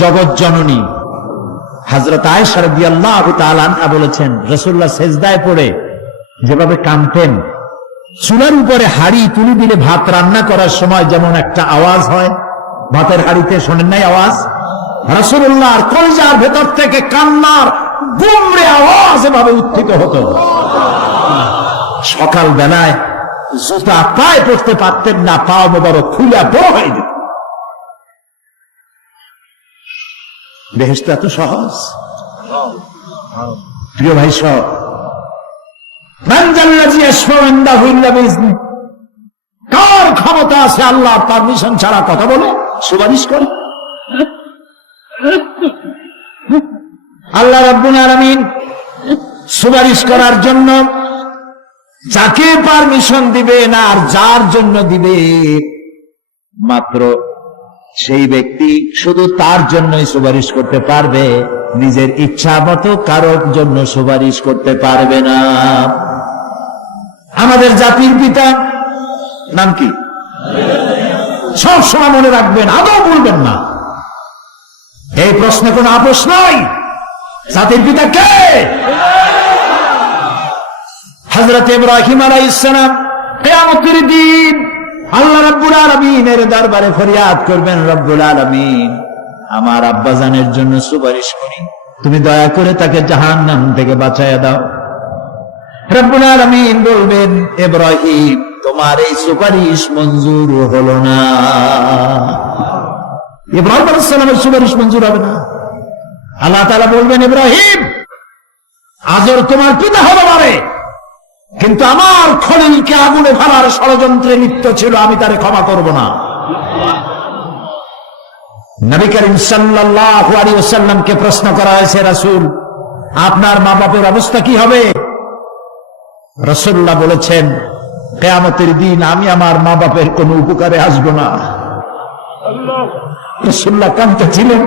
জগৎ জননী হযরত আয়েশা রাদিয়াল্লাহু তাআলা আনহা বলেছেন, রাসূলুল্লাহ সেজদায় পড়ে যেভাবে কাঁদতেন, চুলার উপরে হাড়ি তুলে দিলে ভাত রান্না করার সময় যেমন একটা আওয়াজ হয়, ভাতের হাড়িতে শোনেন নাই আওয়াজ? রাসূলুল্লাহর কলিজার ভেতর থেকে কান্নার গুমরে আওয়াজ এভাবে উত্থিত হতো। সকাল বেলায় জুতা পায়ে পড়তে পারতেন না, পাও মোবারক খুলে বড় হয়ে যেত। বেহেশত এত সহজ? প্রিয় ভাই সব, কার ক্ষমতা আছে আল্লাহর পারমিশন ছাড়া কথা বলে সুপারিশ করে? আল্লাহ রাব্বুল আলামিন সুপারিশ করার জন্য যাকে পারমিশন দিবে না, আর যার জন্য দিবে মাত্র সেই ব্যক্তি শুধু তার জন্যই সুপারিশ করতে পারবে, নিজের ইচ্ছা মতো কারোর জন্য সুপারিশ করতে পারবে না। আমাদের জাতির পিতা নাম কি? সব সময় মনে রাখবেন, আদৌ বলবেন না। এই প্রশ্নে কোনো আপোষ নাই। জাতির পিতা কে? হযরত ইব্রাহিম আলাইহিস সালাম কিয়ামতের দিন আল্লাহ রাব্বুল আলামিনের দরবারে ফরিয়াদ করবেন, রব্বুল আলামিন আমার আব্বাজানের জন্য সুপারিশ করি, তুমি দয়া করে তাকে জাহান্নাম থেকে বাঁচায়া দাও। রব্বুল আলামিন বলবেন, ইব্রাহিম তোমার এই সুপারিশ মঞ্জুর হলো না। ইব্রাহিম আলাইহিস সালামের সুপারিশ মঞ্জুর হবে না। আল্লাহ তাআলা বলবেন, ইব্রাহিম আজর তোমার পিতা হতে পারে, কিন্তু আমার খলিলকে আগুনে ফেলার ষড়যন্ত্রে লিপ্ত ছিল, আমি তারে ক্ষমা করব না। নবী করিম সাল্লাল্লাহু আলাইহি ওয়াসাল্লামকে প্রশ্ন করা হয়েছে, রাসূল আপনার মা বাপের অবস্থা কি হবে? রাসূলুল্লাহ বলেছেন, কিয়ামতের দিন আমি আমার মা বাপের কোনো উপকারে আসব না। রাসূলুল্লাহ কাঁদতেছিলেন,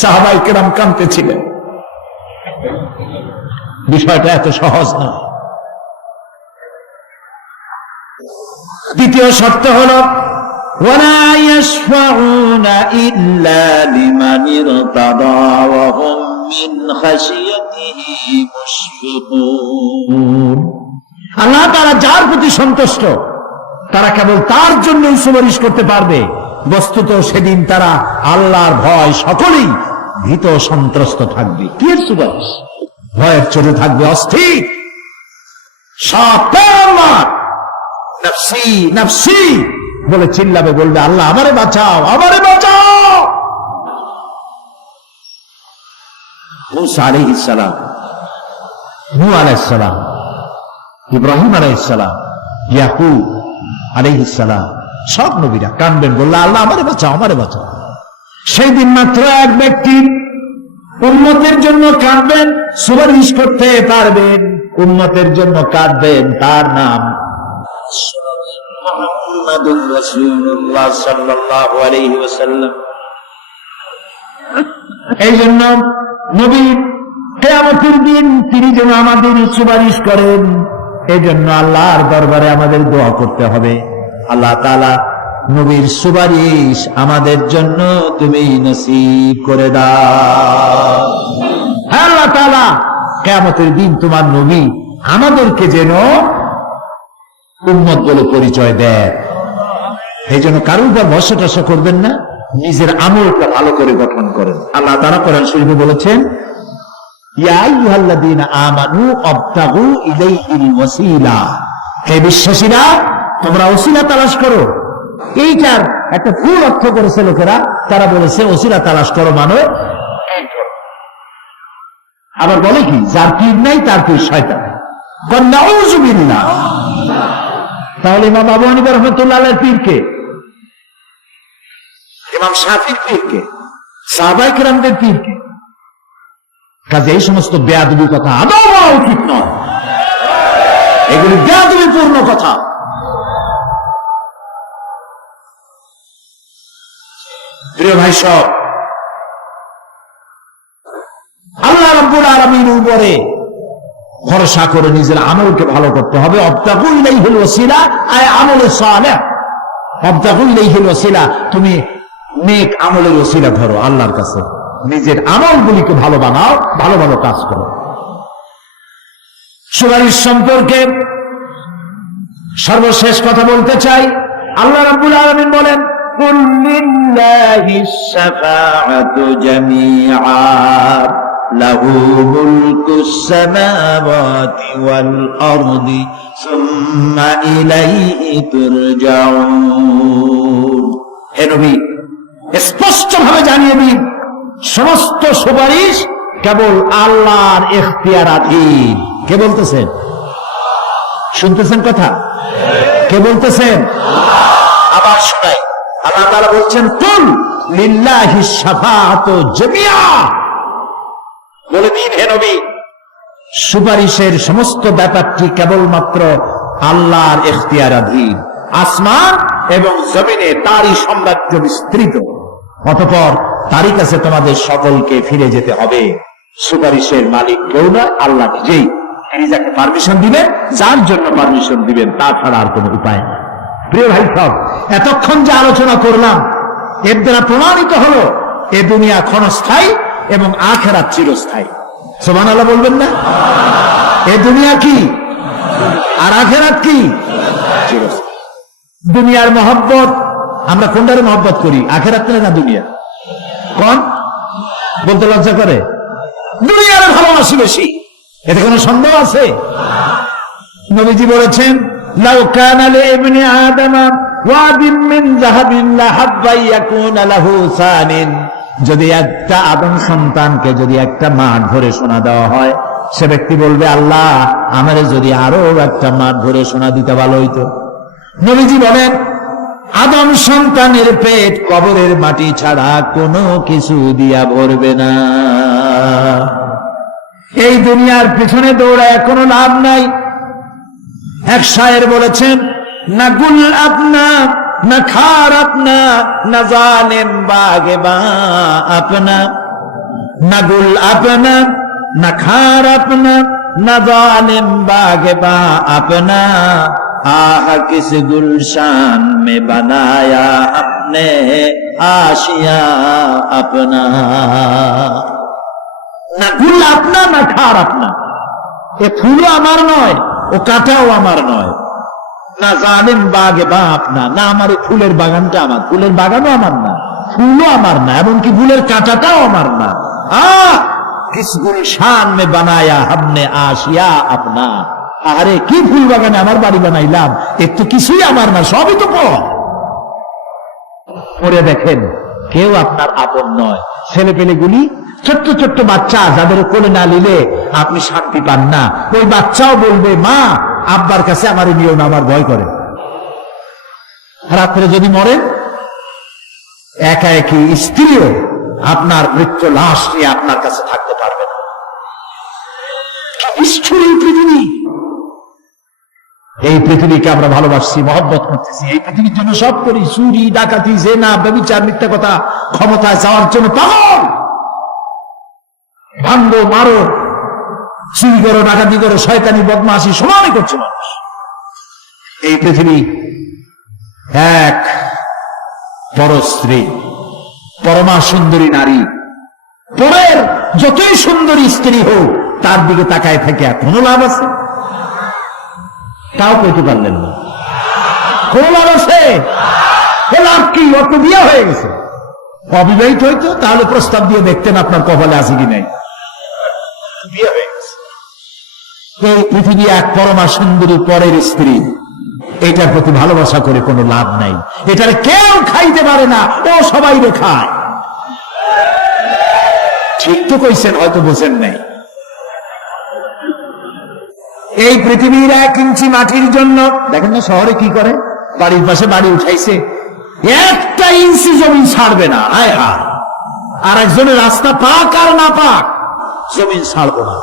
সাহাবায়ে কেরাম কাঁদতেছিলেন। বিষয়টা এত সহজ না। দ্বিতীয় শর্ত হলো ওয়ালা ইয়াশফাউনা ইল্লা লিমান ইরতাদা ওয়া হুম মিন খাশিয়াতিহি মুশফিকুন। আল্লাহ তাআলা যার প্রতি সন্তুষ্ট তারা কেবল তার জন্যই সুপারিশ করতে পারবে। বস্তুত সেদিন তারা আল্লাহর ভয় সকলেই ভীত সন্ত্রস্ত থাকবে। কি এর সুপারিশ? ভয়ের চোটে থাকবে অস্থির, সব আল্লাহ নফসি নফসি বলে চিল্লাবে, বলবে আল্লাহ আমারে বাঁচাও, আমারে বাঁচাও। মুসা আলাইহিস সালাম, নূহ আলাইহিস সালাম, ইব্রাহিম আলাইহিস সালাম, ইয়াকুব আলাইহিস সালাম, সব নবীরা কাঁদবেন, বললে আল্লাহ আমারে বাঁচাও, আমারে বাঁচাও। সেই দিন মাত্র এক ব্যক্তি উম্মতের জন্য কাঁদবেন, সুপারিশ করতে পারবেন, উম্মতের জন্য কাঁদবেন, তার নাম মুহাম্মাদুর রাসূলুল্লাহ সাল্লাল্লাহু আলাইহি ওয়াসাল্লাম। এই জন্য নবী কিয়ামতের দিন তিনি যেন আমাদের সুপারিশ করেন, এই জন্য আল্লাহর দরবারে আমাদের দোয়া করতে হবে, আল্লাহ তাআলা নবীর সুপারিশ আমাদের জন্য তুমি নসিব করে দাও। আল্লাহ তাআলা কিয়ামতের দিন তোমার নবী আমাদেরকে যেন উম্মত বলে পরিচয় দেয়। এই জন্য কারোর উপর ভরসা টসা করবেন না, নিজের আমলটা ভালো করে গঠন করেন। আল্লাহ তাআলা কোরআন শরীফে বলেছেন, ইয়া আইয়ুহাল্লাযীনা আমানু আবতাগু ইলাইহিল ওয়াসিলা, হে বিশ্বাসীরা তোমরা ওসিলা তালাশ করো। এইটার একটা ভুল অর্থ করেছে লোকেরা, তারা বলেছে ওসিলা তালাশ করো মানে, আবার বলে কি যার পীর নাই তার পীর শয়তান। নাউযু বিল্লাহ। তাহলে ইমাম আবু হানিফা রাহমাতুল্লাহ আলাইহির পীর কে? ইমাম শাফিঈর পীর কে? সাহাবায়ে কেরামদের পীর কে? কাজে এই সমস্ত বেয়াদবি কথা আদৌ বলা উচিত নয়, এগুলি বেয়াদবিপূর্ণ কথা। প্রিয় ভাই সব, আল্লাহ রাব্বুল আলামিনের উপরে ভরসা করে নিজের আমলকে ভালো করতে হবে। আবতাগু ইলাইহিল ওয়াসিলা আয় আমলে সালেহ। আবতাগু ইলাইহিল ওয়াসিলা, তুমি নেক আমলের ওসিলা ধরো আল্লাহর কাছে। নিজের আমলগুলিকে ভালো বানাও, ভালো ভালো কাজ করো। সুপারিশ সম্পর্কে সর্বশেষ কথা বলতে চাই। আল্লাহ রাব্বুল আলামিন বলেন, কুল লিল্লাহিশ শাফাআতু জামিআ লাহু মুলকুস সামাওয়াতি ওয়াল আরদি সুম্মা ইলাইহি তুরজাউন। হে নবী, স্পষ্টভাবে জানিয়ে দিন, সমস্ত সুপারিশ কেবল আল্লাহর ইখতিয়ারাধীন। কে বলতেছেন? শুনতেছেন কথা? কে বলতেছেন? আবার শোনাই। আল্লাহ তাআলা বলছেন, কুল লিল্লাহিশ শাফাআতু জামিআ। বলে দিন হে নবী, সুপারিশের সমস্ত ব্যাপারটি কেবলমাত্র আল্লাহর ইখতিয়ারাধীন। আসমান এবং জমিনে তারই সাম্রাজ্য বিস্তৃত, অতঃপর তারই কাছে তোমাদের সকলকে ফিরে যেতে হবে। সুপারিশের মালিক কেউ নয়, আল্লাহ নিজেই। তিনি যাকে পারমিশন দিবেন, যার জন্য পারমিশন দিবেন, তাছাড়া আর কোনো উপায় নেই। প্রিয় ভাই সব, এতক্ষণ যে আলোচনা করলাম এর দ্বারা প্রমাণিত হলো এ দুনিয়া ক্ষণস্থায়ী এবং আখিরাত চিরস্থায়ী। সুবহানাল্লাহ বলবেন না? এ দুনিয়া কি আর আখিরাত কি? চিরস্থায়ী। দুনিয়ার মহব্বত, আমরা কোনটারে মহব্বত করি, আখিরাত না দুনিয়া? কোন বলতে লজ্জা করে? দুনিয়ার ভালোবাসি বেশি, এতে কোনো সন্দেহ আছে? নবীজি বলেছেন, লাউ কানা লিইবনি আদামা ওয়াদিন মিন যাহাবিন লাহাব্বা ইয়াকুনা লাহু সানিন। যদি একটা আদম সন্তানকে যদি একটা মাঠ ভরে সোনা দেওয়া হয়, সে ব্যক্তি বলবে, আল্লাহ আমারে যদি আরো একটা মাঠ ভরে সোনা দিতে ভালো হইতো। নবীজি বলেন, আদম সন্তানের পেট কবরের মাটি ছাড়া কোনো কিছু দিয়া ভরবে না। এই দুনিয়ার পিছনে দৌড়ায় কোনো লাভ নাই। এক শায়ের বলেছেন, না গুল আপনা না খার আপনা না জানেম বাগে বা আপনা, না গুল আপনা না খার আপনা না জানেম বাগে বা আপনা, आह किस गुलशान में बनाया अपने आशिया अपना। না গুল আপনা না খার আপনা, এ ফুলও আমার নয়, ও কাঁটাও আমার নয়। না জানেন বাগে বা আপনা, না আমার ফুলের বাগানটা আমার, ফুলের বাগানও আমার না, ফুলও আমার না, এমনকি ফুলের কাঁটাটাও আমার না। আহ কিস গুলশান মে বানায়া হামনে আশিয়া আপনা। আরে কি ফুল বাগানে আমার বাড়ি বানাইলাম, এর তো কিছুই আমার না, সবই তো পরে দেখেন কেউ আপনার আপন নয়। ছেলে পেলেগুলি, ছোট্ট ছোট্ট বাচ্চা যাদের কোলে না নিলে আপনি শান্তি পান না, ওই বাচ্চাও বলবে, মা আব্বার কাছে আমার নিও না, আমার ভয় করে। রাত্রে যদি মরেন, একা একই স্ত্রীও আপনার মৃত্যু লাশ নিয়ে আপনার কাছে থাকতে পারবে না। পৃথিবী, এই পৃথিবীকে আমরা ভালোবাসছি, মহব্বত করতেছি, এই পৃথিবীর জন্য সব করি। চুরি, ডাকাতি, জেনা, ব্যভিচার, মিথ্যা কথা, ক্ষমতায় যাওয়ার জন্য পাগল। ভাঙ্গো, মারো, চুরি করো, ডাকাতি করো, শয়তানি বদমাশি সমানই করছে মানুষ। এই পৃথিবী এক পরস্ত্রী, পরমা সুন্দরী নারী, পরের যতই সুন্দরী স্ত্রী হোক তার দিকে তাকায় থাকে কোনো লাভ আছে? তাও পেতে পারলেন না। কোন লাভ আছে? লাভ কি? অত বিয়ে হয়ে গেছে। অবিবাহিত হইতো তাহলে প্রস্তাব দিয়ে দেখতেন আপনার কপালে আছে কি নাই। বিয়ে হয়ে গেছে। এই পৃথিবী এক পরমা সুন্দরী পরের স্ত্রী, এটার প্রতি ভালোবাসা করে কোনো লাভ নাই। এটার কেউ খাইতে পারে না, ও সবাই রে খায়। ঠিক তো কইছেন, হয়তো বোঝেন নাই। এই পৃথিবীর 1 ইঞ্চি মাটির জন্য দেখেন না শহরে কি করে, বাড়ির পাশে বাড়ি উঠাইছে, 1 ইঞ্চি জমি ছাড়বে না। হায় হায়, আর একজনের রাস্তা পাক আর না পাক, জমিন ছাড়বো না।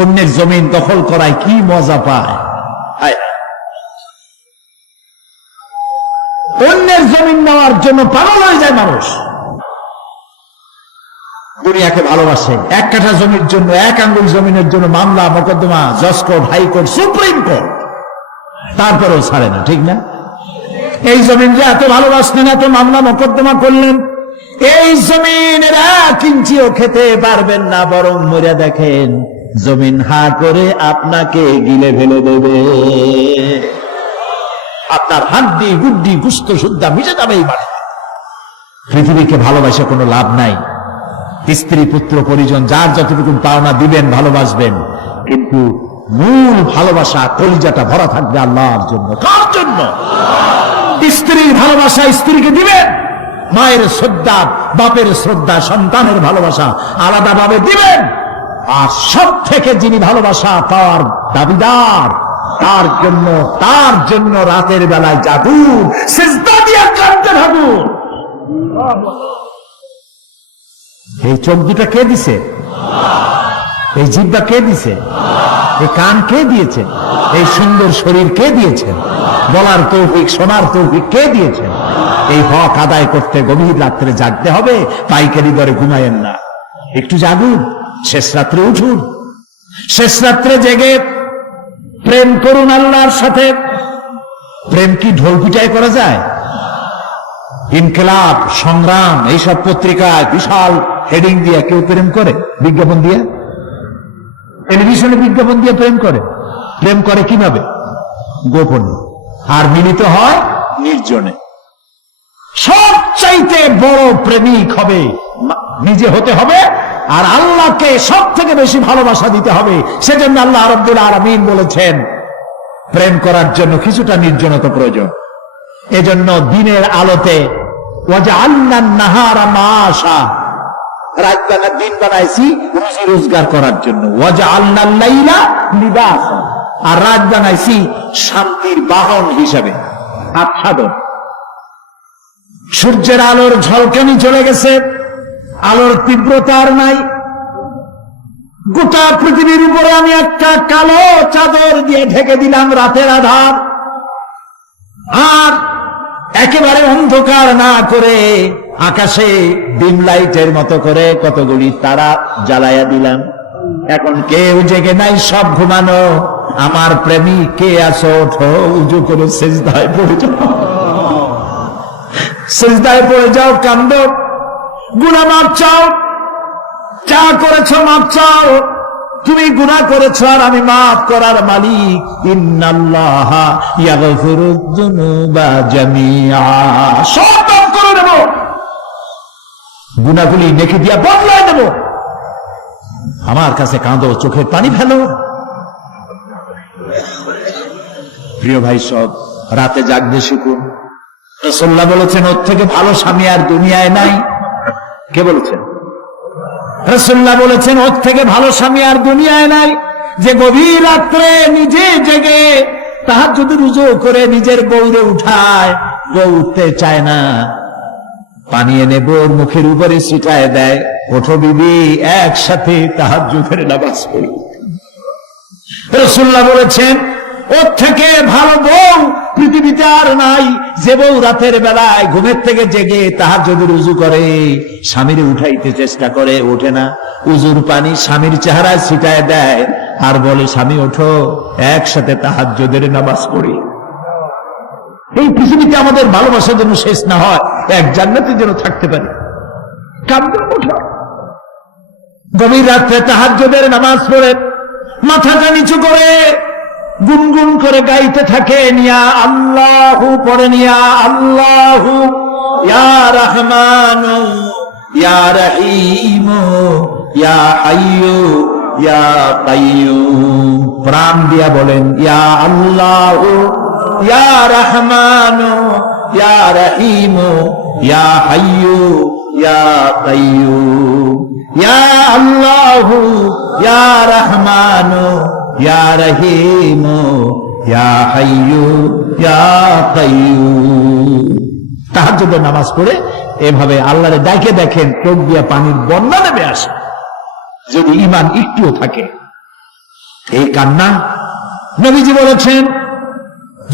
অন্যের জমিন দখল করায় কি মজা পায়। হায়, অন্যের জমিন নেওয়ার জন্য পাগল হয়ে যায় মানুষ। দুনিয়াকে ভালোবাসে, 1 কাঠা জমির জন্য, 1 আঙ্গুল জমিনের জন্য মামলা মোকদ্দমা, জজ কোর্ট, হাইকোর্ট, সুপ্রিম কোর্ট, তারপরেও ছাড়ে না। ঠিক না? এই জমিন যে এত ভালোবাসলেন, এত মামলা মোকদ্দমা করলেন, এই জমিনের 1 ইঞ্চিও খেতে পারবেন না, বরং মরে দেখেন জমিন হা করে আপনাকে গিলে ফেলে দেবে। আপনার হাড্ডি গুড্ডি গুস্ত সুদ্ধা মিশে যাবে এই বাড়ি। পৃথিবীকে ভালোবাসা কোনো লাভ নাই। স্ত্রী পুত্র পরিজন যার যতটুকু পাওনা দিবেন, ভালোবাসবেন, কিন্তু মূল ভালোবাসা কলিজাটা ভরা থাকবে আল্লাহর জন্য। কার জন্য? স্ত্রীর ভালোবাসা স্ত্রীকে দিবেন, মায়ের শ্রদ্ধা, বাপের শ্রদ্ধা, সন্তানের ভালোবাসা আলাদাভাবে দিবেন। আর সব থেকে যিনি ভালোবাসা পাওয়ার দাবিদার, তার জন্য রাতের বেলায় জাগুন, সিজদা দিয়ে কাঁদতে থাকুন। এই চোখ দুটা কে দিছে? এই জিহ্বা কে দিছে? এই কান কে দিয়েছে? এই সুন্দর শরীর কে দিয়েছেন? বলার তৌফিক, শোনার তৌফিক কে দিয়েছেন? এই হক আদায় করতে গভীর রাত্রে জাগতে হবে, পাইকারি দরে ঘুমায়েন না। একটু জাগুন, শেষ রাত্রে উঠুন, শেষ রাত্রে জেগে প্রেম করুন আল্লাহর সাথে। প্রেম কি ঢোল পিটায় করা যায়? ইনকিলাব, সংগ্রাম, এইসব পত্রিকায় বিশাল হেডিং দিয়ে কেউ প্রেম করে? বিজ্ঞাপন দিয়ে, টেলিভিশনে বিজ্ঞাপন দিয়ে প্রেম করে। প্রেম করে কিভাবে? গোপনে। আর মিলিত হয় নির্জনে। সবচাইতে বড় প্রেমিক হবে নিজে হতে হবে, আর আল্লাহকে সব থেকে বেশি ভালোবাসা দিতে হবে। সেজন্য আল্লাহ রাব্বুল আলামিন বলেছেন প্রেম করার জন্য কিছুটা নির্জনতা প্রয়োজন। এজন্য দিনের আলোতে ওয়াজআলনান নাহারা মাআশা, রাত বেলা দিন বানাইছি রুজি রোজগার করার জন্য। ওয়াজআলনাল লাইলা লিবাসা, আর রাত বানাইছি শান্তির বাহন হিসাবে, আচ্ছাদন। সূর্যের আলোর ঝলকানি চলে গেছে, আলোর তীব্রতা আর নাই। গোটা পৃথিবীর উপরে আমি একটা কালো চাদর দিয়ে ঢেকে দিলাম রাতের আধার, আর একেবারে অন্ধকার না করে আকাশে ডিম লাইটের মতো করে কতগুলি তারা জ্বালাইয়া দিলাম। এখন কেউ জেগে নাই, সব ঘুমানো। আমার প্রেমিক কে আছো? ওঠো, উজু করে সিজদায় পড়ে যাও, সিজদায় পড়ে যাও, কান্দো, গুনাহ মাপ চাও। যা করেছো মাপ চাও। তুমি গুনাহ করেছো আর আমি মাফ করার মালিক। ইন্নাল্লাহা ইয়াগফিরুয যুনুবা জামিআ, সব মাফ করে দেব, গুনাহগুলি নেকি দিয়া বদলায় দেব। আমার কাছে কাঁদো, চোখের পানি ফেলো। প্রিয় ভাই, সব রাতে জাগতে শিখুন। রাসূলুল্লাহ বলেছেন ওর থেকে ভালো স্বামী আর দুনিয়ায় নাই। কে বলেছেন? রাসূলুল্লাহ বলেছেন ওর থেকে ভালো স্বামী আর দুনিয়ায় নাই, যে গভীর রাত্রে নিজে জেগে তাহাজ্জুদ রুজু করে নিজের বউরে উঠায়। বউ উঠতে চায় না, পানি এনে বউর মুখের উপরে ছিটায় দেয়, ওঠো বিবি, একসাথে তাহাজ্জুদের নামাজ পড়ি। রাসূলুল্লাহ বলেছেন ওর থেকে ভালো বউ পৃথিবীতে আর নাই, যে বউ রাতের বেলায় ঘুমের থেকে জেগে তাহাজ্জুদের উযু করে, স্বামীরে উঠাইতে চেষ্টা করে, ওঠে না, উযুর পানি স্বামীর চেহারায় ছিটায় দেয় আর বলে স্বামী ওঠো, একসাথে তাহাজ্জুদের নামাজ পড়ি। এই পৃথিবীতে আমাদের ভালোবাসা যেন শেষ না হয়, এক জান্নাতে যেন থাকতে পারি। কাঁদবে, ওঠো, গভীর রাত্রে তাহাজ্জুদের নামাজ পড়ে মাথাটা নিচু করে গুনগুন করে গাইতে থাকে, নিয়া আল্লাহু পড়ে, নিয়া আল্লাহু ইয়া রহমানু ইয়া রহিমু ইয়া হাইয়ু ইয়া কাইয়ুম। প্রাণ দিয়া বলেন ইয়া আল্লাহু ইয়া রহমানু ইয়া রহিমু ইয়া হাইয়ু ইয়া কাইয়ুম। ইয়া আল্লাহু ইয়া রহমানু ইয়া রহিমু ইয়া হাইয়ু ইয়া কাইয়ুম। তাহাজ্জুদের নামাজ পড়ে এভাবে আল্লাহরে ডাকে দেখেন, চোখ দিয়া পানির বন্যা নেমে আসে, যদি ঈমান একটুও থাকে। এই কান্না, নবীজি বলেছেন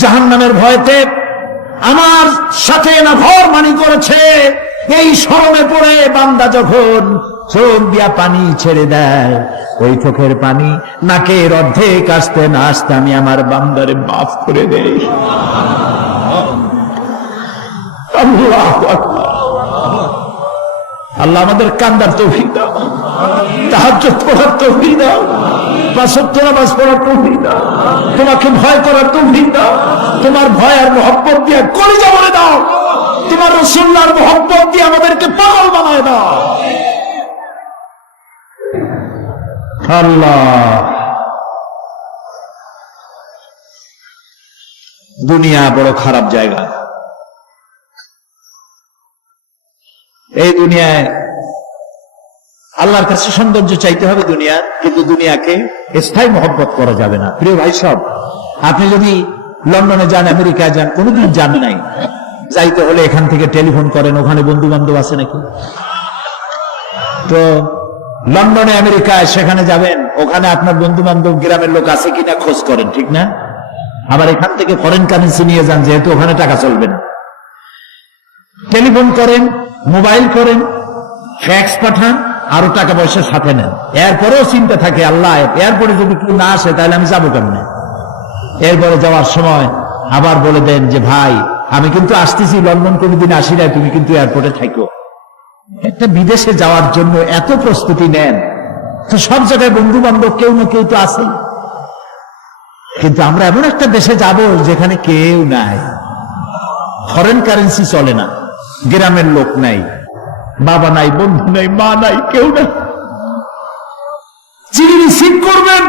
জাহান্নামের ভয়তে আমার সাথে না ফরমানি করেছে। এই শরমে পড়ে বান্দা যখন চোখ দিয়া পানি ছেড়ে দেয়, ওই চোখের পানি নাকের অর্ধেক আসতে না আসতে আমি আমার বান্দারে মাফ করে দেই। আল্লাহু আকবার। আল্লাহ আমাদের কান্দার তৌফিক দাও, তাহাজ্জুদ পড়ার তৌফিক দাও, পাঁচ ওয়াক্ত নামাজ পড়ার তৌফিক দাও, তোমাকে ভয় করার তৌফিক দাও, তোমার ভয় আর মহব্বত দিয়ে কলিজা ভরে দাও, তোমার রাসূলুল্লাহর মহব্বত দিয়ে আমাদেরকে পাগল বানায় দাও। আল্লাহ, দুনিয়া বড় খারাপ জায়গা। এই দুনিয়ায় আল্লাহর কাছে সৌন্দর্য চাইতে হবে দুনিয়ার, কিন্তু দুনিয়াকে স্থায়ী মহব্বত করা যাবে না। প্রিয় ভাই সব, আপনি যদি লন্ডনে যান, আমেরিকায় যান, কোনোদিন যান নাই, যাইতে হলে এখান থেকে টেলিফোন করেন, ওখানে বন্ধু বান্ধব আছে নাকি? তো লন্ডনে আমেরিকায় সেখানে যাবেন, ওখানে আপনার বন্ধু বান্ধব গ্রামের লোক আছে কিনা খোঁজ করেন, ঠিক না? আবার এখান থেকে ফরেন কারেন্সি নিয়ে যান, যেহেতু ওখানে টাকা চলবে না। টেলিফোন করেন, মোবাইল করেন, ফ্যাক্স পাঠান, আরো টাকা পয়সা সাথে নেন। এরপরেও চিন্তা থাকে, আল্লাহ এরপরে যদি কেউ না আসে তাহলে আমি যাবো কেমনে? এরপরে যাওয়ার সময় আবার বলে দেন যে ভাই আমি কিন্তু আসতেছি, লন্ডন কোনোদিন আসি না, তুমি কিন্তু এয়ারপোর্টে থাকো। একটা বিদেশে যাওয়ার জন্য এত প্রস্তুতি নেন, তো সব জায়গায় বন্ধু বান্ধব কেউ না কেউ তো আছে, কিন্তু আমরা এমন একটা দেশে যাব যেখানে কেউ নাই, ফরেন কারেন্সি চলে না, গ্রামের লোক নাই, বাবা নাই, বন্ধু নাই, মা নাই, কেউ নাই। যিনি রিসিভ করবেন,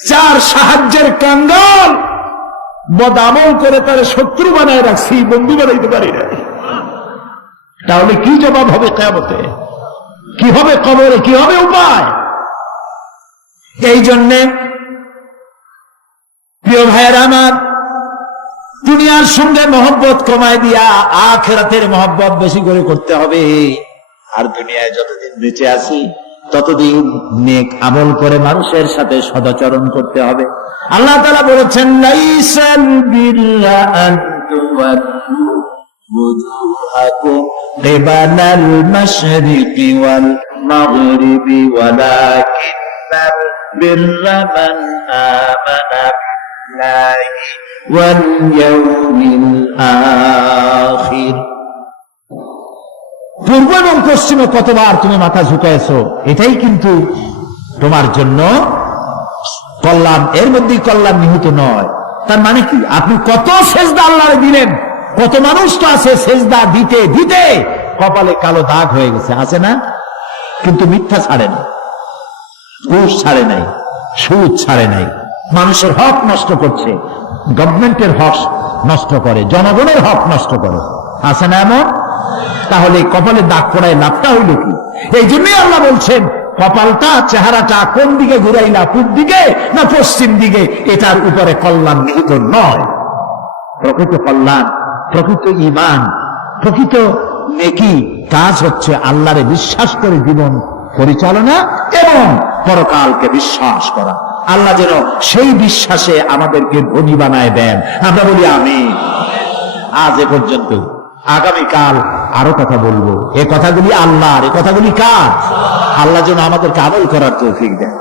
যার সাহায্যের কাঙ্গাল, বদামল করে তার শত্রু বানায় রাখছি, বন্ধু বানাইতে পারি না, তাহলে কি জবাব হবে কিয়ামতে? কি হবে কবরে? কি হবে উপায়? এই জন্যে প্রিয় ভাইয়েরা আমার, দুনিয়ার সঙ্গে মহব্বত কমায় দিয়া আখিরাতের মহব্বত বেশি করে করতে হবে। আর দুনিয়ায় যতদিন বেঁচে আছি ততদিন নেক আমল করে মানুষের সাথে সদাচরণ করতে হবে। আল্লাহ তাআলা বলেছেন, লাইসাল বিররা আন তুওয়াল্লু ওজুহাকুম কিবালাল মাশরিকি ওয়াল মাগরিবি ওয়ালাকিন্নাল বিররা মান আমানা বিল্লাহি ওয়াল ইয়াউমিল আখির। পূর্ব এবং পশ্চিমে কতবার তুমি মাথা ঝুঁকাইছো, এটাই কিন্তু তোমার জন্য কল্যাণ। এর মধ্যেই কল্যাণ নিহিত নয়। তার মানে কি? আপনি কত সেজদা আল্লাহরে দিলেন, কত মানুষ তো আছে সেজদা দিতে দিতে কপালে কালো দাগ হয়ে গেছে, আছে না? কিন্তু মিথ্যা ছাড়ে না, ঘুষ ছাড়ে নাই, সুদ ছাড়ে নাই, মানুষের হক নষ্ট করছে, গভর্নমেন্টের হক নষ্ট করে, জনগণের হক নষ্ট করে, আছে না এমন? তাহলে কপালে দাগ পড়ায় লাভটা হইল কি? এই জন্যই আল্লাহ বলছেন, কপালটা, চেহারাটা কোন দিকে ঘুরাইলা, পূব দিকে না পশ্চিম দিকে, এটার উপরে কল্যাণ নিহিত নয়। প্রকৃত কল্যাণ, প্রকৃত ঈমান, প্রকৃত নেকি কাজ হচ্ছে আল্লাহরে বিশ্বাস করে জীবন পরিচালনা এবং পরকালকে বিশ্বাস করা। আল্লাহ যেন সেই বিশ্বাসে আমাদেরকে ধনী বানায় দেন, আমরা বলি আমিন। আজ এ পর্যন্ত, আগামীকাল আরো কথা বলবো। এ কথাগুলি আল্লাহর, এ কথাগুলি কার? আল্লাহ যেন আমাদেরকে আমল করার তৌফিক দেন।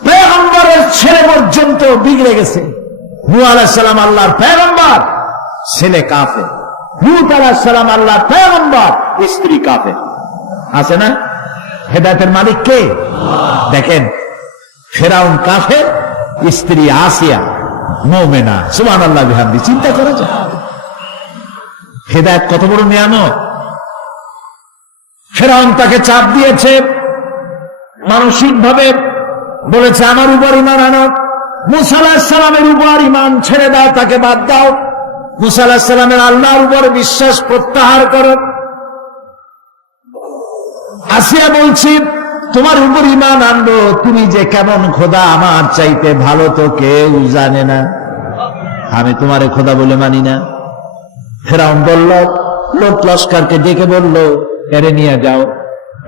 পয়গম্বরের ছেলে পর্যন্ত বিগড়ে গেছে। নূহ আলাইহিস সালাম আল্লাহর পয়গম্বর, ছেলে কাফের। লূত আলাইহিস সালাম আল্লাহর পয়গম্বর, স্ত্রী কাফের। আছে না? হেদায়েতের মালিক কে? দেখেন, ফেরাউন কাফের, স্ত্রী আসিয়া মুমিনা। সুবহানাল্লাহ বিহামদি। চিন্তা করা যায় হেদায়েত কত বড় নিয়ামত। ফেরাউন তাকে চাপ দিয়েছে, মানসিক ভাবে বলেছে আমার উপর ঈমান আনো, মূসা আলাইহিস সালামের উপর ঈমান ছেড়ে দাও, তাকে বাদ দাও, মূসা আলাইহিস সালামের আল্লাহর উপর বিশ্বাস প্রত্যাহার করো। আসিয়া বলছি তোমার উপর ঈমান আনবো, তুমি যে কেমন খোদা, আমার চাইতে ভালো তো কেউ জানে না, আমি তোমারে খোদা বলে মানি না। ফেরাউন বলল, লোক লস্করকে ডেকে বলল, এরে নিয়ে যাও,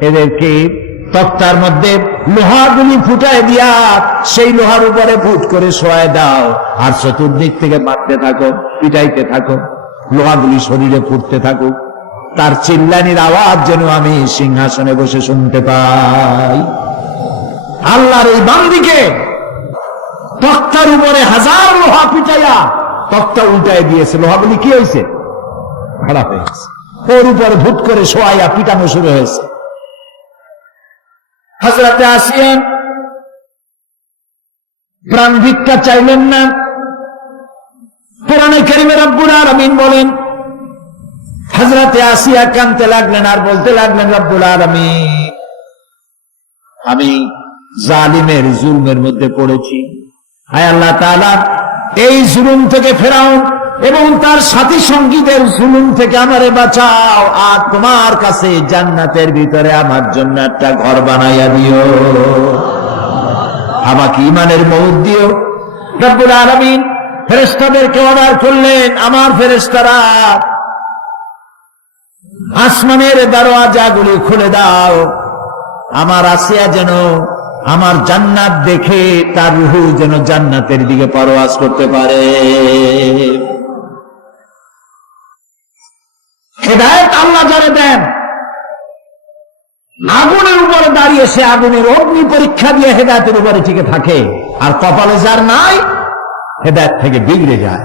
এদেরকে তক্তার মধ্যে লোহাগুলি ফুটায় দিয়া সেই লোহার উপরে ফুট করে শোয়ায় দাও, আর চতুর্দিক থেকে মারতে থাকো, পিটাইতে থাকো, লোহাগুলি শরীরে ফুটতে থাকুক, তার চিল্লানির আওয়াজ যেন আমি সিংহাসনে বসে শুনতে পাই। আল্লাহর এই বান্দিকে তক্তার উপরে হাজার লোহা পিটাইয়া তক্তা উল্টায় দিয়েছে, লোহাগুলি কি হয়েছে? খারাপ হয়ে গেছে। ওর উপর ভূত করে শোয়াইয়া পিটানো শুরু হয়েছে। হযরতে আসিয়া প্রাণ ভিক্ষা চাইলেন না। কোরআনে কারিমে রব্বুল আলামিন বলেন, হযরতে আসিয়া কাঁদতে লাগলেন আর বলতে লাগলেন, রব্বুল আলামিন, আমি জালিমের জুলমের মধ্যে পড়েছি। হায় আল্লাহ তাআলা, এই জুলুম থেকে ফেরাউন এবং তার সাথী সঙ্গীদের জুলুম থেকে আমারে বাঁচাও, আর তোমার কাছে জান্নাতের ভিতরে আমার জন্য একটা ঘর বানাইয়া দিও, আমাকে ঈমানের মওত দিও। রব্বুল আলামিন ফেরেশতাদেরকে অর্ডার করলেন, আমার ফেরেশতারা আসমানের দরওয়াজাগুলি খুলে দাও, আমার আসিয়া যেন আমার জান্নাত দেখে তার রূহ যেন জান্নাতের দিকে পরওয়াজ করতে পারে। হেদায়েত আল্লাহ যারা দেন, আগুনের উপরে দাঁড়িয়ে সে আগুনের অগ্নি পরীক্ষা দিয়ে হেদায়েতের উপরে টিকে থাকে, আর কপালে যার নাই হেদায়েত থেকে বিগড়ে যায়।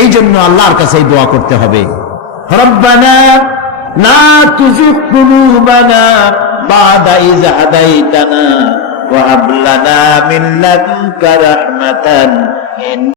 এই জন্য আল্লাহর কাছে দোয়া করতে হবে, রব্বানা লা তুযিগ কুলুবানা বা'দা ইয হাদাইতানা ওয়া হাব লানা মিন লাদুনকা রাহমাতান।